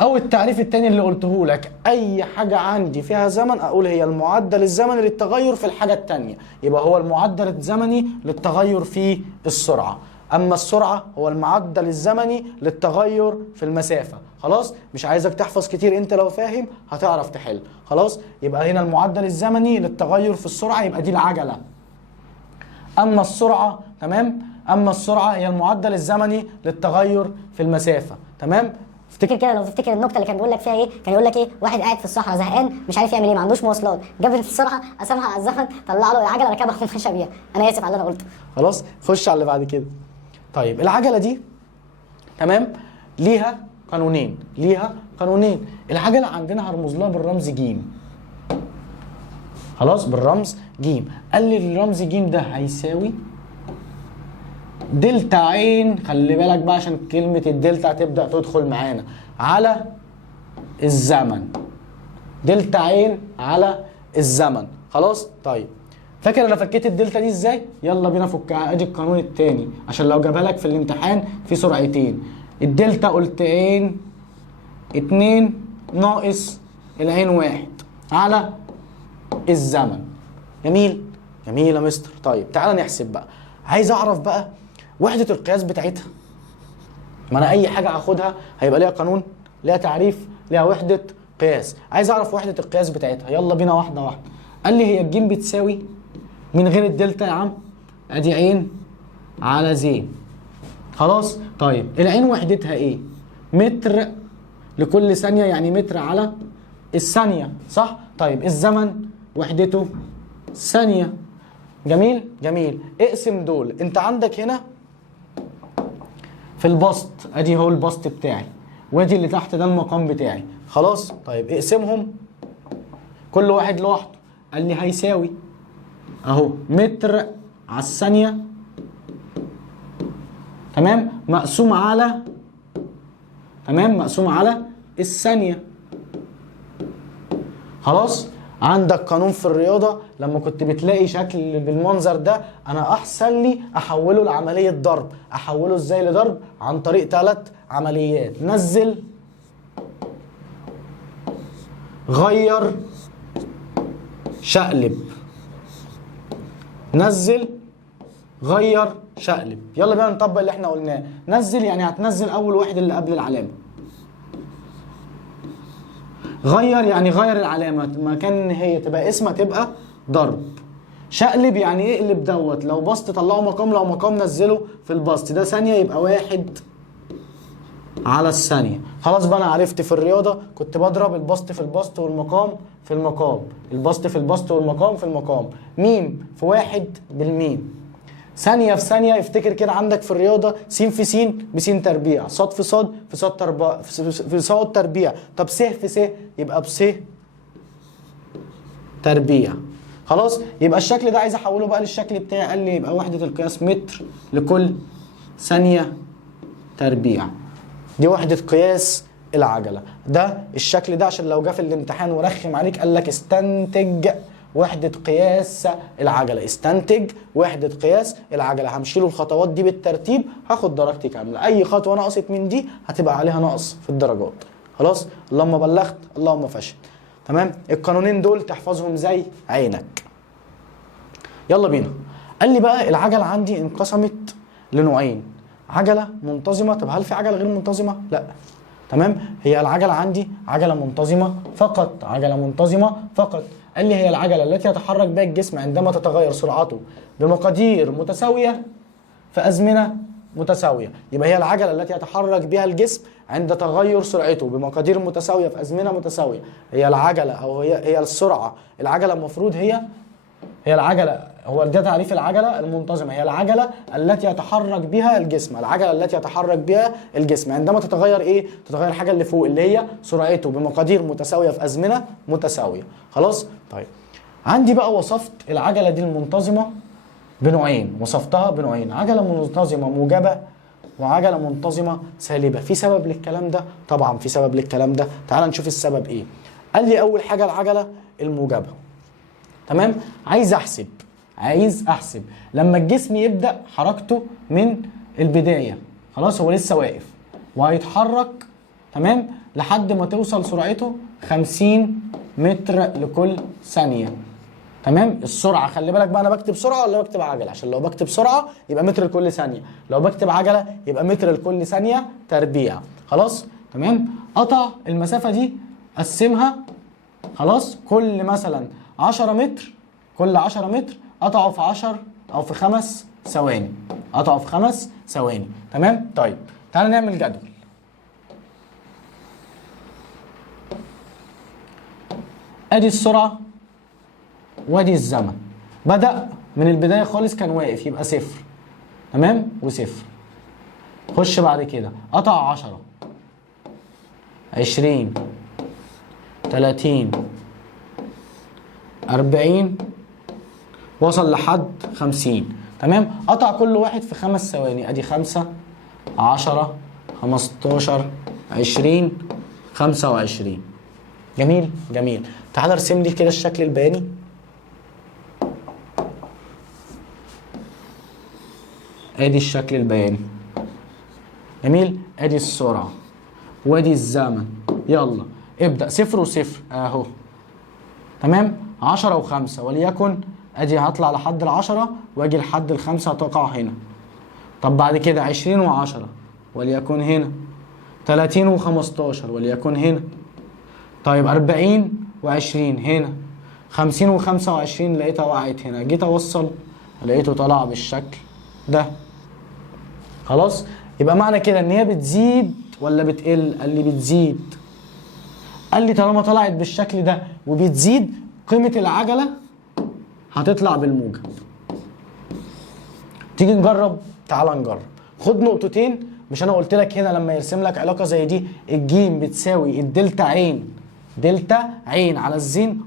او التعريف التاني اللي قلته لك، اي حاجه عندي فيها زمن اقول هي المعدل الزمني للتغير في الحاجه التانيه، يبقى هو المعدل الزمني للتغير في السرعه. اما السرعه هو المعدل الزمني للتغير في المسافه. خلاص، مش عايزك تحفظ كتير، انت لو فاهم هتعرف تحل. خلاص، يبقى هنا المعدل الزمني للتغير في السرعه يبقى دي العجله. اما السرعه، تمام، اما السرعه هي المعدل الزمني للتغير في المسافه. تمام. افتكر كده، لو تفتكر النكته اللي كان بيقول لك فيها ايه، كان يقول لك ايه، واحد قاعد في الصحراء زهقان مش عارف يعمل ايه، ما عندوش مواصلات، جاب السرعه قسمها على الزمن، طلع له العجله ركبها ومشى بيها. انا اسف على اللي انا قلته. خلاص، خش على اللي بعد كده. طيب العجله دي، تمام، ليها قانونين، ليها قانونين. العجله عندنا هرمز لها بالرمز ج. خلاص، بالرمز ج. قال لي الرمز ج ده هيساوي دلتا عين، خلي بالك بقى عشان كلمة الدلتا هتبدأ تدخل معانا، على الزمن. دلتا عين على الزمن. خلاص. طيب فاكر انا فكيت الدلتا دي ازاي؟ يلا بينا فكها. ادي القانون التاني عشان لو جابها لك في الامتحان في سرعتين. الدلتا قلت عين 2 ناقص العين 1 على الزمن. جميل؟ جميل يا مستر. طيب تعالى نحسب بقى. عايز اعرف بقى وحدة القياس بتاعتها. ما انا اي حاجة هاخدها هيبقى ليها قانون، ليها تعريف، ليها وحدة قياس. عايز اعرف وحدة القياس بتاعتها. يلا بينا واحدة واحدة. قال لي هي الجيم بتساوي من غير الدلتا يا عم، ادي عين على زين. خلاص. طيب العين وحدتها ايه؟ متر لكل ثانية، يعني متر على الثانية، صح؟ طيب الزمن وحدته ثانية. جميل؟ جميل. اقسم دول. انت عندك هنا في البسط، ادي هو البسط بتاعي، وادي اللي تحت ده المقام بتاعي. خلاص. طيب اقسمهم كل واحد لوحده. قال لي هيساوي اهو متر على الثانية، تمام، مقسوم على، تمام، مقسوم على الثانية. خلاص. عندك قانون في الرياضة لما كنت بتلاقي شكل بالمنظر ده، انا احسن لي احوله لعملية ضرب. احوله ازاي لضرب؟ عن طريق 3 عمليات: نزل، غير، شقلب. نزل، غير، شقلب. يلا بينا نطبق اللي احنا قلناه. نزل يعني هتنزل اول واحد اللي قبل العلامة. غير يعني غير العلامة، مكان هي تبقى اسمها تبقى ضرب. شقلب يعني اقلب دوت، لو بسط طلعه مقام، لو مقام نزله في البسط. ده ثانية يبقى 1 على الثانية. خلاص بقى انا عرفت في الرياضة كنت بضرب البسط في البسط والمقام في المقام، البسط في البسط والمقام في المقام. ميم في 1 بالميم. ثانية في ثانية. افتكر كده عندك في الرياضة س في س بس تربيع، صاد في صاد في صاد تربيع، في صاد تربيع. طب س في س يبقى بس تربيع. خلاص. يبقى الشكل ده عايز احوله بقى للشكل بتاعي. قال لي يبقى وحدة القياس متر لكل ثانية تربيع. دي وحدة قياس العجلة. ده الشكل ده عشان لو جه في الامتحان ورخم عليك قال لك استنتج وحدة قياس العجلة. استنتج وحدة قياس العجلة. همشي له الخطوات دي بالترتيب، هاخد درجتي كاملة. أي خطوة نقصت من دي هتبقى عليها نقص في الدرجات. خلاص. اللهم بلغت اللهم فشل. تمام. القانونين دول تحفظهم زي عينك. يلا بينا. قال لي بقى العجلة عندي انقسمت لنوعين: عجلة منتظمة. طب هل في عجلة غير منتظمة؟ لا. تمام. هي العجلة عندي عجلة منتظمة فقط، عجلة منتظمة فقط. قال لي هي العجلة التي يتحرك بها الجسم عندما تتغير سرعته بمقادير متساوية في أزمنة متساوية. يبقى هي العجلة التي يتحرك بها الجسم عند تغير سرعته بمقادير متساوية في أزمنة متساوية. هي العجلة أو هي السرعة. العجلة المفروض هي العجلة، هو ده تعريف العجلة المنتظمة. هي العجلة التي يتحرك بها الجسم، العجلة التي يتحرك بها الجسم عندما تتغير ايه؟ تتغير الحاجة اللي فوق اللي هي سرعته بمقادير متساوية في أزمنة متساوية. خلاص؟ طيب. عندي بقى وصفت العجلة دي المنتظمة بنوعين، وصفتها بنوعين: عجلة منتظمة موجبة وعجلة منتظمة سالبة. في سبب للكلام ده؟ طبعا في سبب للكلام ده. تعال نشوف السبب ايه. قال لي أول حاجة العجلة الموجبة. تمام. عايز احسب لما الجسم يبدأ حركته من البداية. خلاص، هو لسه واقف وهيتحرك تمام، لحد ما توصل سرعته 50 متر لكل ثانيه. تمام، السرعه خلي بالك بقى، انا بكتب سرعه ولا بكتب عجله؟ عشان لو بكتب سرعه يبقى متر لكل ثانيه، لو بكتب عجله يبقى متر لكل ثانيه تربيع. خلاص تمام. قطع المسافه دي قسمها، خلاص، كل مثلا 10 متر، كل 10 متر قطعه في 10 او في 5 ثواني، قطعه في 5 ثواني. تمام. طيب تعالى نعمل جدول. ادي السرعه وادي الزمن. بدأ من البداية خالص كان واقف، يبقى صفر. تمام، وصفر. خش بعد كده قطع 10 20 30 40 وصل لحد 50. تمام، قطع كل واحد في 5 ثواني. ادي 5 10 15 20 25. جميل جميل. تعال ارسم لي كده الشكل البياني. ادي الشكل البياني. جميل. ادي السرعه وادي الزمن. يلا ابدأ. صفر وصفر اهو. تمام، 10 و5 وليكن ادي هطلع لحد ال10 واجي لحد ال5 هتقع هنا. طب بعد كده 20 و10 وليكن هنا. 30 و15 وليكن هنا. طيب 40 و20 هنا. 50 و25 لقيتها وقعت هنا. جيت اوصل لقيته طلع بالشكل ده. خلاص، يبقى معنى كده ان هي بتزيد ولا بتقل؟ قال لي بتزيد. قال لي طالما طلعت بالشكل ده وبتزيد، قيمة العجلة هتطلع بالموجب. تيجي نجرب؟ تعال نجرب. خد نقطتين. مش انا قلت لك هنا لما يرسم لك علاقة زي دي الجيم بتساوي الدلتا عين، دلتا عين على الزين؟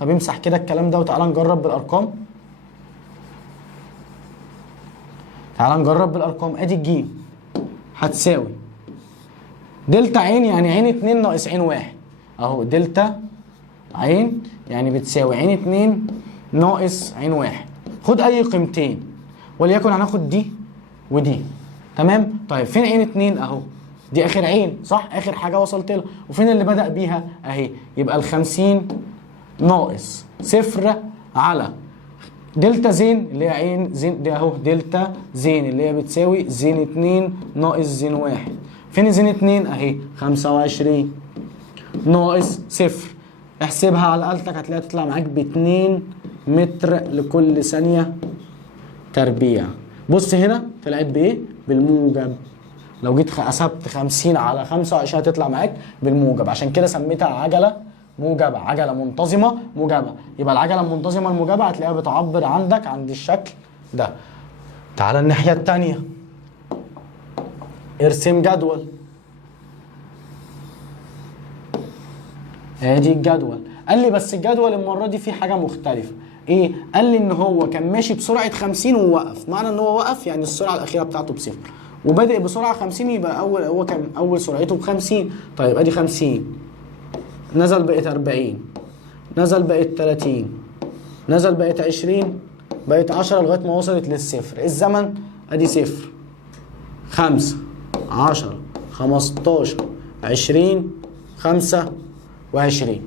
طب امسح كده الكلام ده وتعالى نجرب بالارقام. تعال نجرب بالارقام. ادي الجيم هتساوي دلتا عين، يعني عين 2 ناقص عين 1 اهو. دلتا عين يعني بتساوي عين 2 ناقص عين 1. خد اي قيمتين وليكن هناخد دي ودي. تمام. طيب فين عين 2 اهو؟ دي اخر عين صح، اخر حاجه وصلت لها. وفين اللي بدأ بيها اهي؟ يبقى ال50 ناقص صفر على دلتا زين اللي هي عين زين دي اهو. دلتا زين اللي هي بتساوي زين 2 ناقص زين 1. فين زين 2 اهي؟ 25 ناقص صفر. احسبها على آلتك هتلاقيها تطلع معاك ب2 متر لكل ثانيه تربيع. بص هنا طلعت بايه؟ بالموجب. لو جيت حسبت 50 على 25 هتطلع معاك بالموجب. عشان كده سميتها عجله موجبه، عجله منتظمه موجبه. يبقى العجله المنتظمه الموجبه هتلاقيها بتعبر عندك عند الشكل ده. تعال الناحيه الثانيه. ارسم جدول. ادي الجدول. قال لي بس الجدول المره دي فيه حاجه مختلفه. ايه؟ قال لي ان هو كان ماشي بسرعه 50 ووقف. معنى ان هو وقف يعني السرعه الاخيره بتاعته بصفر، وبادئ بسرعه 50 يبقى هو كان اول سرعته ب50. طيب ادي 50 نزل بقت 40 نزل بقت 30 نزل بقت 20 بقت 10 لغايه ما وصلت للصفر. الزمن ادي صفر 5 10 15 20 25.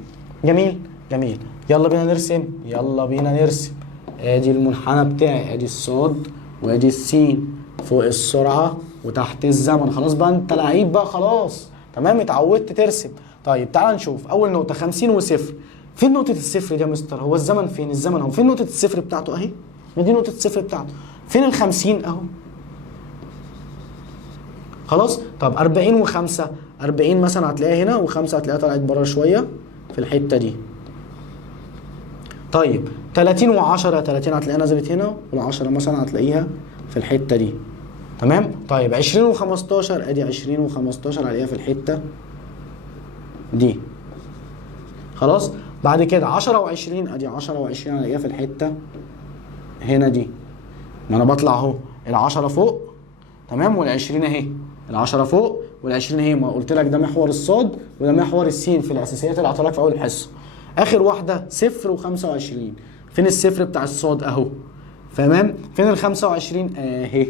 جميل جميل. يلا بينا نرسم، يلا بينا نرسم. ادي المنحنى بتاعي، ادي الصاد وادي السين، فوق السرعه وتحت الزمن. خلاص بقى انت لعيب بقى خلاص. تمام، اتعودت ترسم. طيب تعال نشوف اول نقطه 50 وصفر. فين نقطه الصفر دي يا مستر؟ هو الزمن فين؟ الزمن اهو. فين نقطه الصفر بتاعته؟ اهي، ما دي نقطه الصفر بتاعته. فين ال50 اهو؟ خلاص. طب 40 و5، 40 مثلا هتلاقيها هنا و5 هتلاقيها طلعت بره شويه في الحته دي. طيب 30 و10، 30 هتلاقيها نزلت هنا وال10 مثلا هتلاقيها في الحته دي. تمام. طيب 20 و15، ادي 20 و15 هلاقيها في الحته دي. خلاص. بعد كده 10 و20، ادي 10 و20 هلاقيها في الحته هنا دي. ما انا بطلع اهو ال10 فوق، تمام، وال20 اهي. ال10 فوق وال20 اهي. ما قلت لك ده محور الصاد وده محور السين في الاساسيات اللي عطاها لك في اول الحصه. اخر واحده 0 و25. فين الصفر بتاع الصاد اهو؟ تمام. فين ال25 اهي؟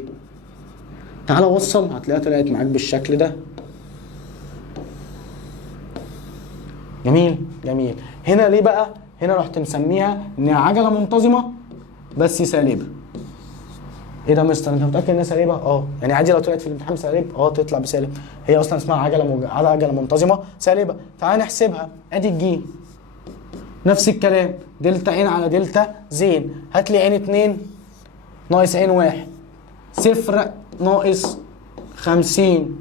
تعالى وصل هتلاقيها طلعت معاك بالشكل ده. جميل جميل. هنا ليه بقى؟ هنا رحت مسميها انها عجله منتظمه بس سالبه. ايه ده يا مستر انت متاكد انها سالبه؟ يعني عادي لو طلعت في الامتحان سالب تطلع بسالب. هي اصلا اسمها عجله منتظمه سالبه. تعالى نحسبها. ادي الجيم نفس الكلام، دلتا ان على دلتا زين. هات لي عين 2 ناقص عين 1، صفر ناقص 50،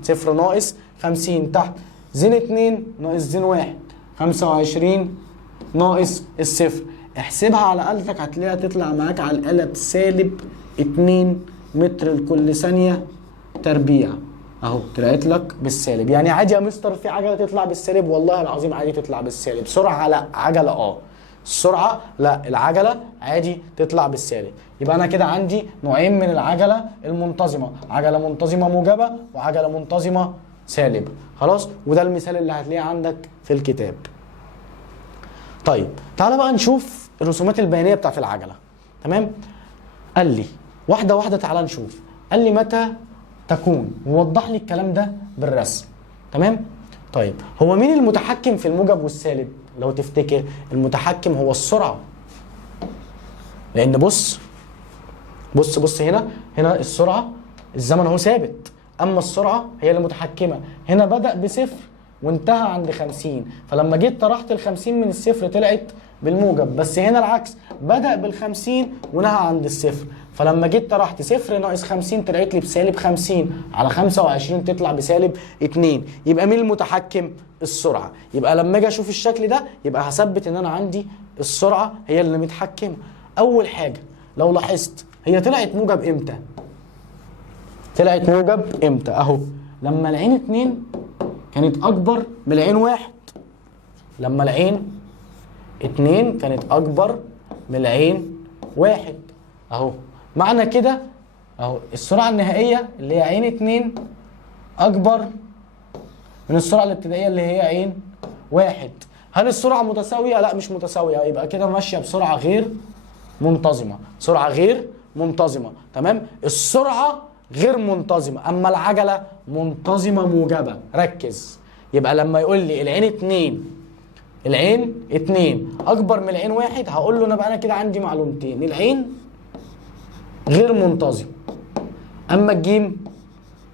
صفر ناقص 50 تحت زين 2 ناقص زين 1، 25 ناقص الصفر. احسبها على آلتك هتلاقيها تطلع معاك على الآلة بسالب 2 متر لكل ثانية تربيع. اهو طلعت لك بالسالب. يعني عادي يا مستر في عجلة تطلع بالسالب؟ والله العظيم عادي تطلع بالسالب. سرعة لا، عجلة السرعة لا، العجلة عادي تطلع بالسالب. يبقى أنا كده عندي نوعين من العجلة المنتظمة، عجلة منتظمة موجبة وعجلة منتظمة سالبة. خلاص، وده المثال اللي هتلاقيه عندك في الكتاب. طيب تعالى بقى نشوف الرسومات البيانية بتاعت العجلة. تمام؟ قال لي واحدة واحدة، تعالى نشوف. قال لي متى تكون، ووضح لي الكلام ده بالرسم. تمام؟ طيب هو مين المتحكم في الموجب والسالب؟ لو تفتكر المتحكم هو السرعة. لأن بص هنا السرعة، الزمن هو ثابت، أما السرعة هي اللي متحكمة. هنا بدأ بصفر وانتهى عند 50، فلما جيت طرحت ال50 من الصفر طلعت بالموجب. بس هنا العكس، بدأ بال50 ونهى عند الصفر، فلما جيت طرحت صفر ناقص 50 طلعت لي بسالب 50 على 25 تطلع بسالب 2. يبقى مين المتحكم؟ السرعة. يبقى لما اجي اشوف الشكل ده يبقى هثبت ان انا عندي السرعة هي اللي متحكمة. أول حاجة لو لاحظت هي طلعت موجب امتى؟ طلعت موجب امتى؟ اهو لما العين 2 كانت اكبر من العين 1. لما العين 2 كانت اكبر من العين 1 اهو. معنى كده اهو السرعة النهائية اللي هي عين 2 اكبر من السرعة الابتدائية اللي هي عين 1. هل السرعة متساوية؟ لا مش متساوية، يبقى كده ماشية بسرعة غير منتظمة، سرعة غير منتظمة. تمام؟ السرعة غير منتظمة، أما العجلة منتظمة موجبة. ركز. يبقى لما يقول لي العين 2 أكبر من العين 1، هقول له أنا كده عندي معلومتين: العين غير منتظمة، أما الجيم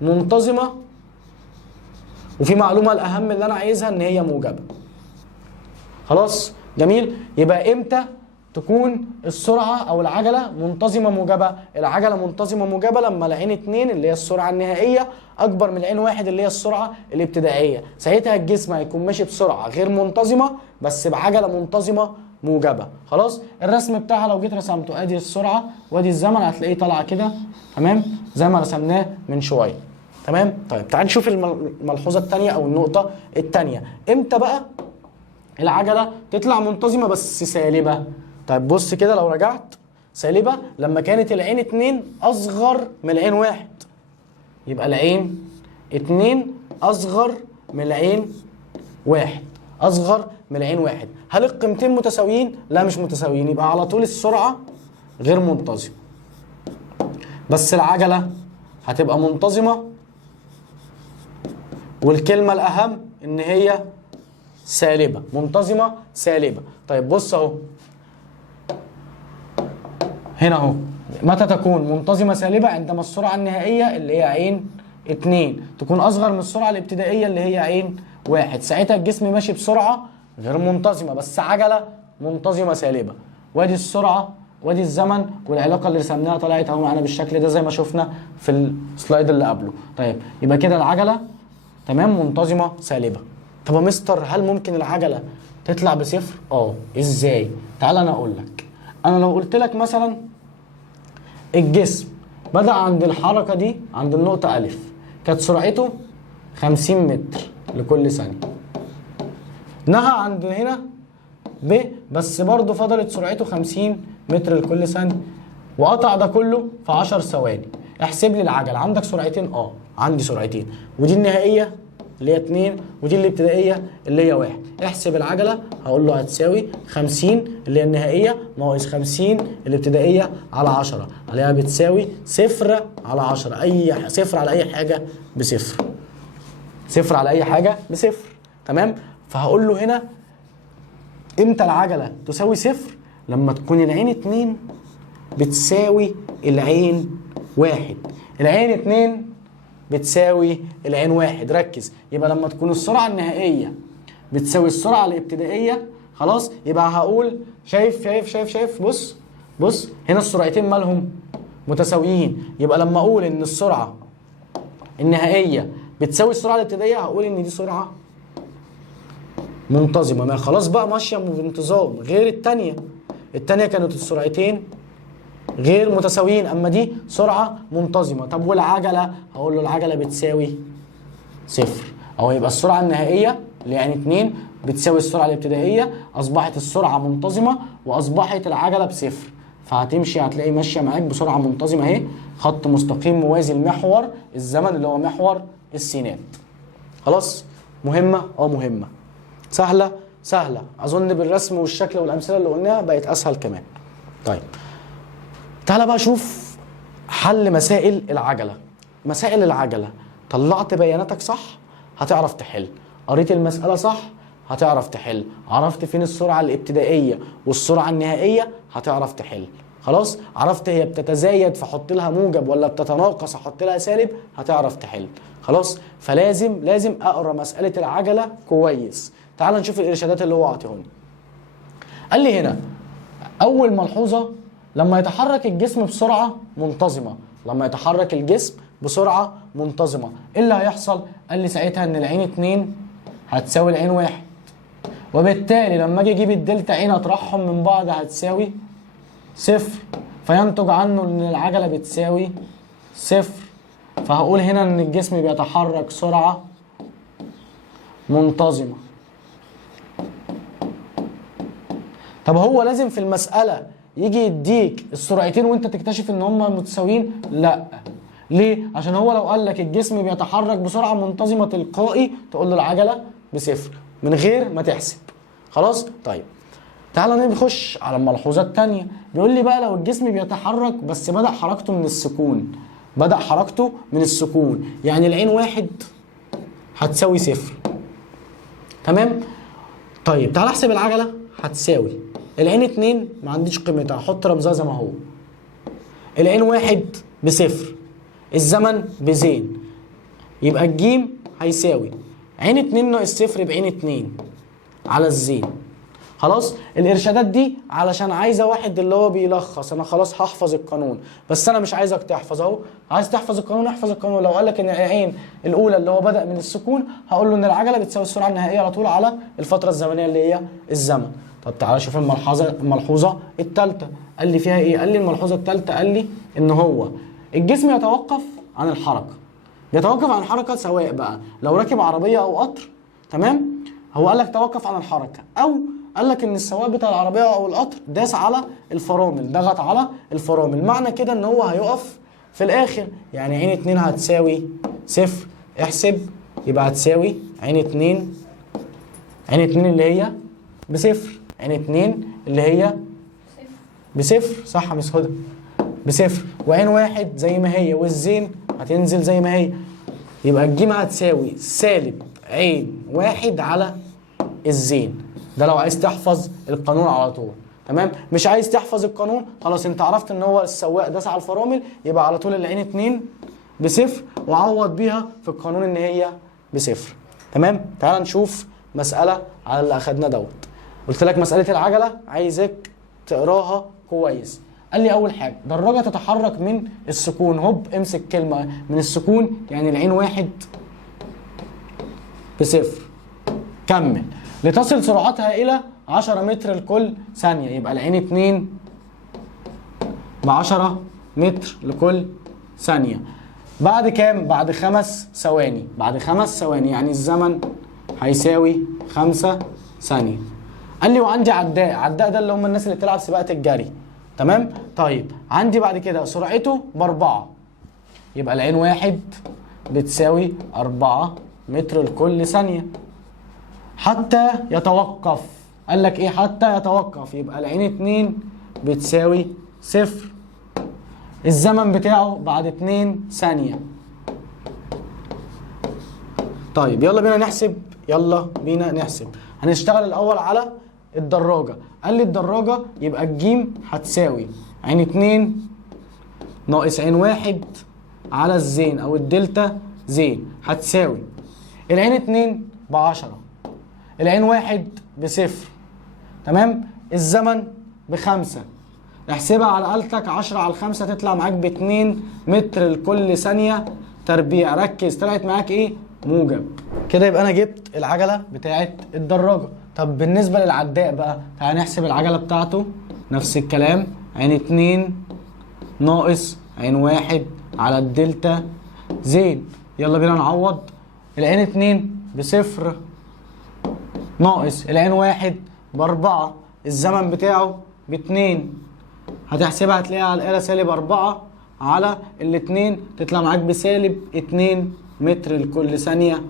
منتظمة، وفي معلومة الأهم اللي أنا عايزها إن هي موجبة. خلاص؟ جميل؟ يبقى إمتى تكون السرعة أو العجلة منتظمة موجبة؟ العجلة منتظمة موجبة لما العين 2 اللي هي السرعة النهائية أكبر من العين 1 اللي هي السرعة الابتدائية. ساعتها الجسم هيكون ماشي بسرعة غير منتظمة بس بعجلة منتظمة موجبة. خلاص؟ الرسم بتاعها لو جيت رسمته، أدي السرعة وأدي الزمن، هتلاقيه طالعة كده. تمام؟ زي ما رسمناه من شوية. تمام؟ طيب تعال نشوف الملحوظة الثانية أو النقطة الثانية. إمتى بقى العجلة تطلع منتظمة بس سالبة؟ طيب بص كده، لو رجعت سالبة لما كانت العين 2 أصغر من العين 1. يبقى العين 2 أصغر من العين 1، أصغر من العين 1. هل القيمتين متساويين؟ لا مش متساويين، يبقى على طول السرعة غير منتظمة. بس العجلة هتبقى منتظمة، والكلمة الأهم إن هي سالبة، منتظمة سالبة. طيب بص أهو، هنا اهو متى تكون منتظمة سالبة؟ عندما السرعة النهائية اللي هي عين 2 تكون أصغر من السرعة الابتدائية اللي هي عين 1. ساعتها الجسم ماشي بسرعة غير منتظمة بس عجلة منتظمة سالبة. وادي السرعة وادي الزمن، والعلاقة اللي رسمناها طلعت اهو معانا بالشكل ده زي ما شفنا في السلايد اللي قبله. طيب يبقى كده العجلة تمام منتظمة سالبة. طب يا مستر هل ممكن العجلة تطلع بصفر؟ ازاي؟ تعال انا اقول لك. انا لو قلت لك مثلا الجسم بدأ عند الحركة دي عند النقطة ألف كانت سرعته 50 متر لكل ثانية، نهى عند هنا ب بس برضه فضلت سرعته 50 متر لكل ثانية، وقطع ده كله في 10 ثواني. احسب لي العجلة. عندك سرعتين؟ عندي سرعتين، ودي النهائية اللي هي 2 ودي الابتدائية اللي هي 1. احسب العجلة، هقول له هتساوي 50 اللي هي النهائية ناقص 50 الابتدائية على 10، عليها بتساوي 0 على 10. أي صفر على أي حاجة بصفر، صفر على أي حاجة بصفر. تمام؟ فهقول له هنا امتى العجلة تساوي صفر؟ لما تكون العين 2 بتساوي العين 1. العين 2 بتساوي العين 1، ركز. يبقى لما تكون السرعة النهائية بتساوي السرعة الابتدائية، خلاص، يبقى هقول شايف بص هنا السرعتين مالهم متساويين. يبقى لما اقول ان السرعة النهائية بتساوي السرعة الابتدائية هقول ان دي سرعة منتظمة. ما خلاص بقى ماشية بانتظام، غير التانية كانت السرعتين غير متساويين، اما دي سرعة منتظمة. طب والعجلة؟ هقول له العجلة بتساوي صفر، او يبقى السرعة النهائية اللي يعني 2 بتساوي السرعة الابتدائية، اصبحت السرعة منتظمة واصبحت العجلة بصفر. فهتمشي هتلاقي ماشية معاك بسرعة منتظمة اهي، خط مستقيم موازي لمحور الزمن اللي هو محور السينات. خلاص؟ مهمة؟ مهمة. سهلة. اظن بالرسم والشكل والامثلة اللي قلناها بقت اسهل كمان. طيب تعالى بقى شوف حل مسائل العجلة. مسائل العجلة، طلعت بياناتك صح هتعرف تحل، قريت المسألة صح هتعرف تحل، عرفت فين السرعة الابتدائية والسرعة النهائية هتعرف تحل. خلاص؟ عرفت هي بتتزايد فحط لها موجب ولا بتتناقص احط لها سالب هتعرف تحل. خلاص؟ فلازم اقرا مسألة العجلة كويس. تعال نشوف الارشادات اللي هو عطيهوني. قال لي هنا اول ملحوظة، لما يتحرك الجسم بسرعة منتظمة، ايه اللي هيحصل؟ قال لي ساعتها ان العين 2 هتساوي العين 1، وبالتالي لما اجي اجيب الدلتا عين اطرحهم من بعض هتساوي صفر، فينتج عنه ان العجلة بتساوي صفر. فهقول هنا ان الجسم بيتحرك سرعة منتظمة. طب هو لازم في المسألة يجي يديك السرعتين وانت تكتشف ان هم متساويين؟ لا. ليه؟ عشان هو لو قال لك الجسم بيتحرك بسرعة منتظمة تلقائي تقول له العجلة بصفر من غير ما تحسب. خلاص؟ طيب تعالى نخش على الملحوظة التانية. بيقول لي بقى لو الجسم بيتحرك بس بدأ حركته من السكون، يعني العين 1 هتساوي صفر. تمام؟ طيب تعالى احسب العجلة. هتساوي العين 2 ما عنديش قيمتها، هحط رمزها زي ما هو. العين 1 بصفر، الزمن بزين، يبقى الجيم هيساوي عين 2 ناقص صفر بعين 2 على الزين. خلاص؟ الارشادات دي علشان عايزه واحد اللي هو بيلخص. انا خلاص هحفظ القانون، بس انا مش عايزك تحفظ اهو. عايز تحفظ القانون احفظ القانون. لو قال لك ان العين الاولى اللي هو بدأ من السكون هقول له ان العجله بتساوي السرعه النهائيه على طول على الفتره الزمنيه اللي هي الزمن. طب تعالى شوف الملحوظه الثالثه. قال لي فيها ايه؟ قال لي الملحوظه الثالثه قال لي ان هو الجسم يتوقف عن الحركه، سواء بقى لو راكب عربيه او قطر. تمام؟ هو قال لك توقف عن الحركه، او قال لك ان السواق بتاع العربيه او القطر داس على الفرامل، ضغط على الفرامل، معنى كده ان هو هيقف في الاخر. يعني عين 2 هتساوي صفر، احسب، يبقى هتساوي عين 2 اللي هي بصفر، عين 2 اللي هي بصفر، صح يا مس هدى؟ بصفر، وعين 1 زي ما هي، والزين هتنزل زي ما هي، يبقى الجيم هتساوي سالب عين 1 على الزين. ده لو عايز تحفظ القانون على طول. تمام؟ مش عايز تحفظ القانون، خلاص انت عرفت ان هو السواق داس على الفرامل، يبقى على طول العين 2 بصفر، وعوض بيها في القانون ان هي بصفر. تمام؟ تعال نشوف مسألة على اللي اخدناه دوت. قلت لك مسألة العجلة عايزك تقراها كويس. قال لي اول حاجة دراجة تتحرك من السكون. هوب امسك كلمة من السكون، يعني العين 1 بصفر. كمل. لتصل سرعتها إلى 10 متر لكل ثانية، يبقى العين 2 ب10 متر لكل ثانية. بعد كام؟ بعد 5 ثواني. يعني الزمن هيساوي 5 ثانية. قال لي وعندي عداء ده اللي هم الناس اللي بتلعب سباقات الجري. تمام؟ طيب عندي بعد كده سرعته ب4، يبقى العين 1 بتساوي 4 متر لكل ثانية. حتى يتوقف، قال لك ايه؟ حتى يتوقف، يبقى العين 2 بتساوي صفر، الزمن بتاعه بعد 2 ثانية. طيب يلا بينا نحسب. هنشتغل الاول على الدراجة. قال لي الدراجة يبقى الجيم هتساوي عين 2 ناقص عين 1 على الزين او الدلتا زين، هتساوي العين 2 ب10، العين 1 بصفر، تمام؟ الزمن ب5. احسبها على آلتك، 10 على 5 تطلع معاك ب2 متر لكل ثانية تربيع. ركز، طلعت معاك ايه؟ موجب. كده يبقى انا جبت العجلة بتاعت الدراجة. طب بالنسبة للعداء بقى، تعالى نحسب العجلة بتاعته. نفس الكلام، عين 2 ناقص عين 1 على الدلتا زين. يلا بينا نعوض. العين 2 بصفر ناقص العين 1 ب4، الزمن بتاعه ب2. هتحسبها هتلاقيها على الآلة -4 على ال2، تطلع معاك بسالب 2 متر لكل ثانية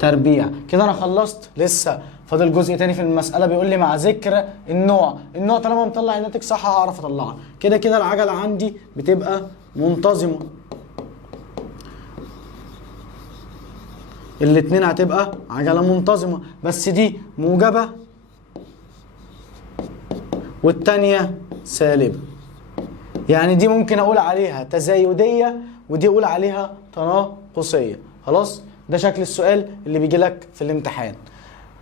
تربيع. كده انا خلصت. لسه فاضل جزء تاني في المسألة، بيقول لي مع ذكر النوع. النوع طالما مطلع الناتج صح هعرف اطلعها. كده كده العجلة عندي بتبقى منتظمة، الاتنين هتبقى عجلة منتظمة، بس دي موجبة والتانية سالبة. يعني دي ممكن اقول عليها تزايدية ودي اقول عليها تناقصية. خلاص، ده شكل السؤال اللي بيجي لك في الامتحان.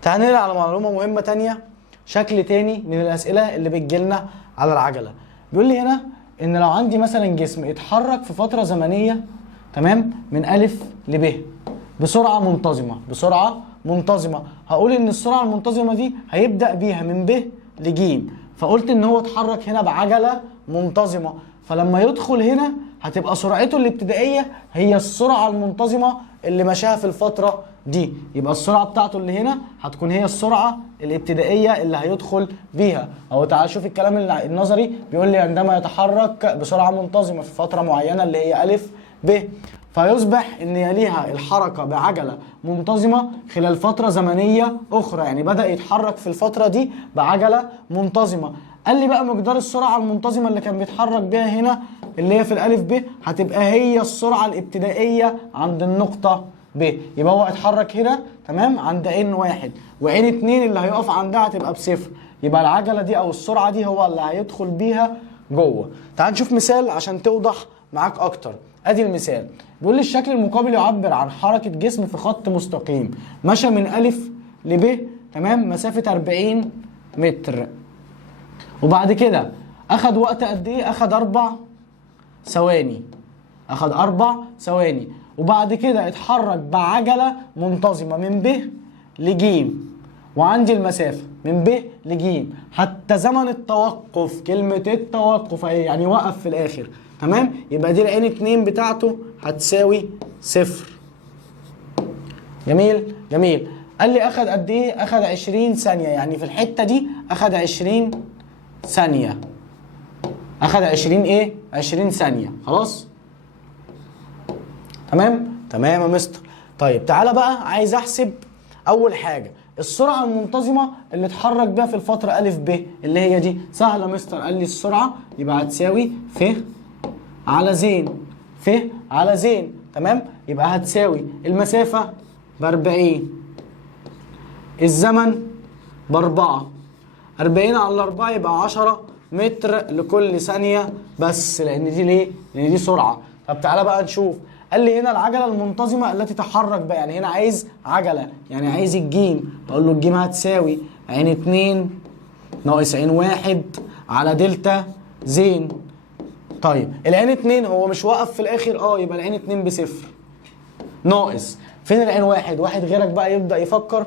تعال نرجع على معلومة مهمة تانية، شكل تاني من الأسئلة اللي بتجيلنا على العجلة. بيقول لي هنا إن لو عندي مثلا جسم اتحرك في فترة زمنية، تمام، من ألف لب بسرعة منتظمة، هقول إن السرعة المنتظمة دي هيبدأ بيها من ب لج، فقلت إن هو اتحرك هنا بعجلة منتظمة، فلما يدخل هنا هتبقى سرعته الابتدائية هي السرعة المنتظمة اللي مشاها في الفترة دي، يبقى السرعة بتاعته اللي هنا هتكون هي السرعة الابتدائية اللي هيدخل بيها. أو تعال شوف الكلام النظري، بيقول لي عندما يتحرك بسرعة منتظمة في فترة معينة اللي هي ألف ب، فيصبح ان يليها الحركة بعجلة منتظمة خلال فترة زمنية اخرى، يعني بدأ يتحرك في الفترة دي بعجلة منتظمة. قال لي بقى مقدار السرعة المنتظمة اللي كان بيتحرك بيها هنا اللي هي في الالف ب هتبقى هي السرعة الابتدائية عند النقطة ب، يبقى هو اتحرك هنا تمام عند عين 1 وعين 2 اللي هيقف عندها هتبقى بصفر، يبقى العجلة دي او السرعة دي هو اللي هيدخل بيها جوه. تعال نشوف مثال عشان توضح معاك اكتر. ادي المثال، بيقول لي الشكل المقابل يعبر عن حركة جسم في خط مستقيم مشى من ألف لب، تمام، مسافة 40 متر، وبعد كده أخد وقت قد إيه؟ أخد 4 ثواني، وبعد كده اتحرك بعجلة منتظمة من ب لج، وعندي المسافة من ب لج حتى زمن التوقف. كلمة التوقف يعني وقف في الآخر، تمام؟ يبقى دي العين 2 بتاعته هتساوي 0. جميل. قال لي اخد قد ايه؟ اخد 20 ثانية، يعني في الحتة دي اخد 20 ثانية. اخد 20 ثانية. خلاص؟ تمام يا مستر. طيب تعالى بقى عايز احسب اول حاجة السرعة المنتظمة اللي اتحرك بيها في الفترة ألف ب اللي هي دي. سهلة مستر، قال لي السرعة يبقى هتساوي ف على زين، تمام؟ يبقى هتساوي المسافة ب40، الزمن ب4، 40 على 4 يبقى 10 متر لكل ثانية بس، لأن دي ليه؟ لأن دي سرعة. طب تعالى بقى نشوف. قال لي هنا العجلة المنتظمة التي تحرك بقى، يعني هنا عايز عجلة، يعني عايز الجيم. أقول له الجيم هتساوي عين 2 ناقص عين 1 على دلتا زين. طيب العين 2 هو مش واقف في الاخر، يبقى العين 2 بصفر ناقص فين العين 1؟ واحد غيرك بقى يبدا يفكر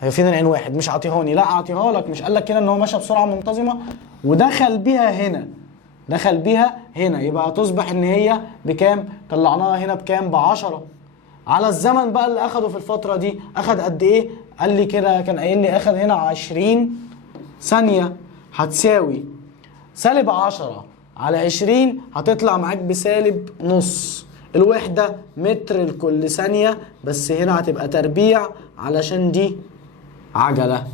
هي فين العين 1؟ مش عاطيهاني، لا اعطيها لك. مش قال لك كده ان هو ماشي بسرعه منتظمه ودخل بيها هنا، يبقى تصبح ان هي بكام؟ طلعناها هنا بكام؟ ب10 على الزمن بقى اللي اخده في الفتره دي. اخد قد ايه؟ قال لي كده كان قايل لي اخد هنا 20 ثانيه، هتساوي سالب 10 على 20 هتطلع معاك بسالب نص. الوحدة متر لكل ثانية، بس هنا هتبقى تربيع علشان دي عجلة.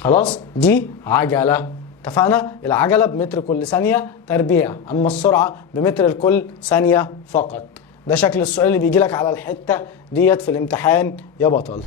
خلاص؟ دي عجلة. اتفقنا؟ العجلة بمتر كل ثانية تربيع، أما السرعة بمتر لكل ثانية فقط. ده شكل السؤال اللي بيجيلك على الحتة ديت في الامتحان يا بطل.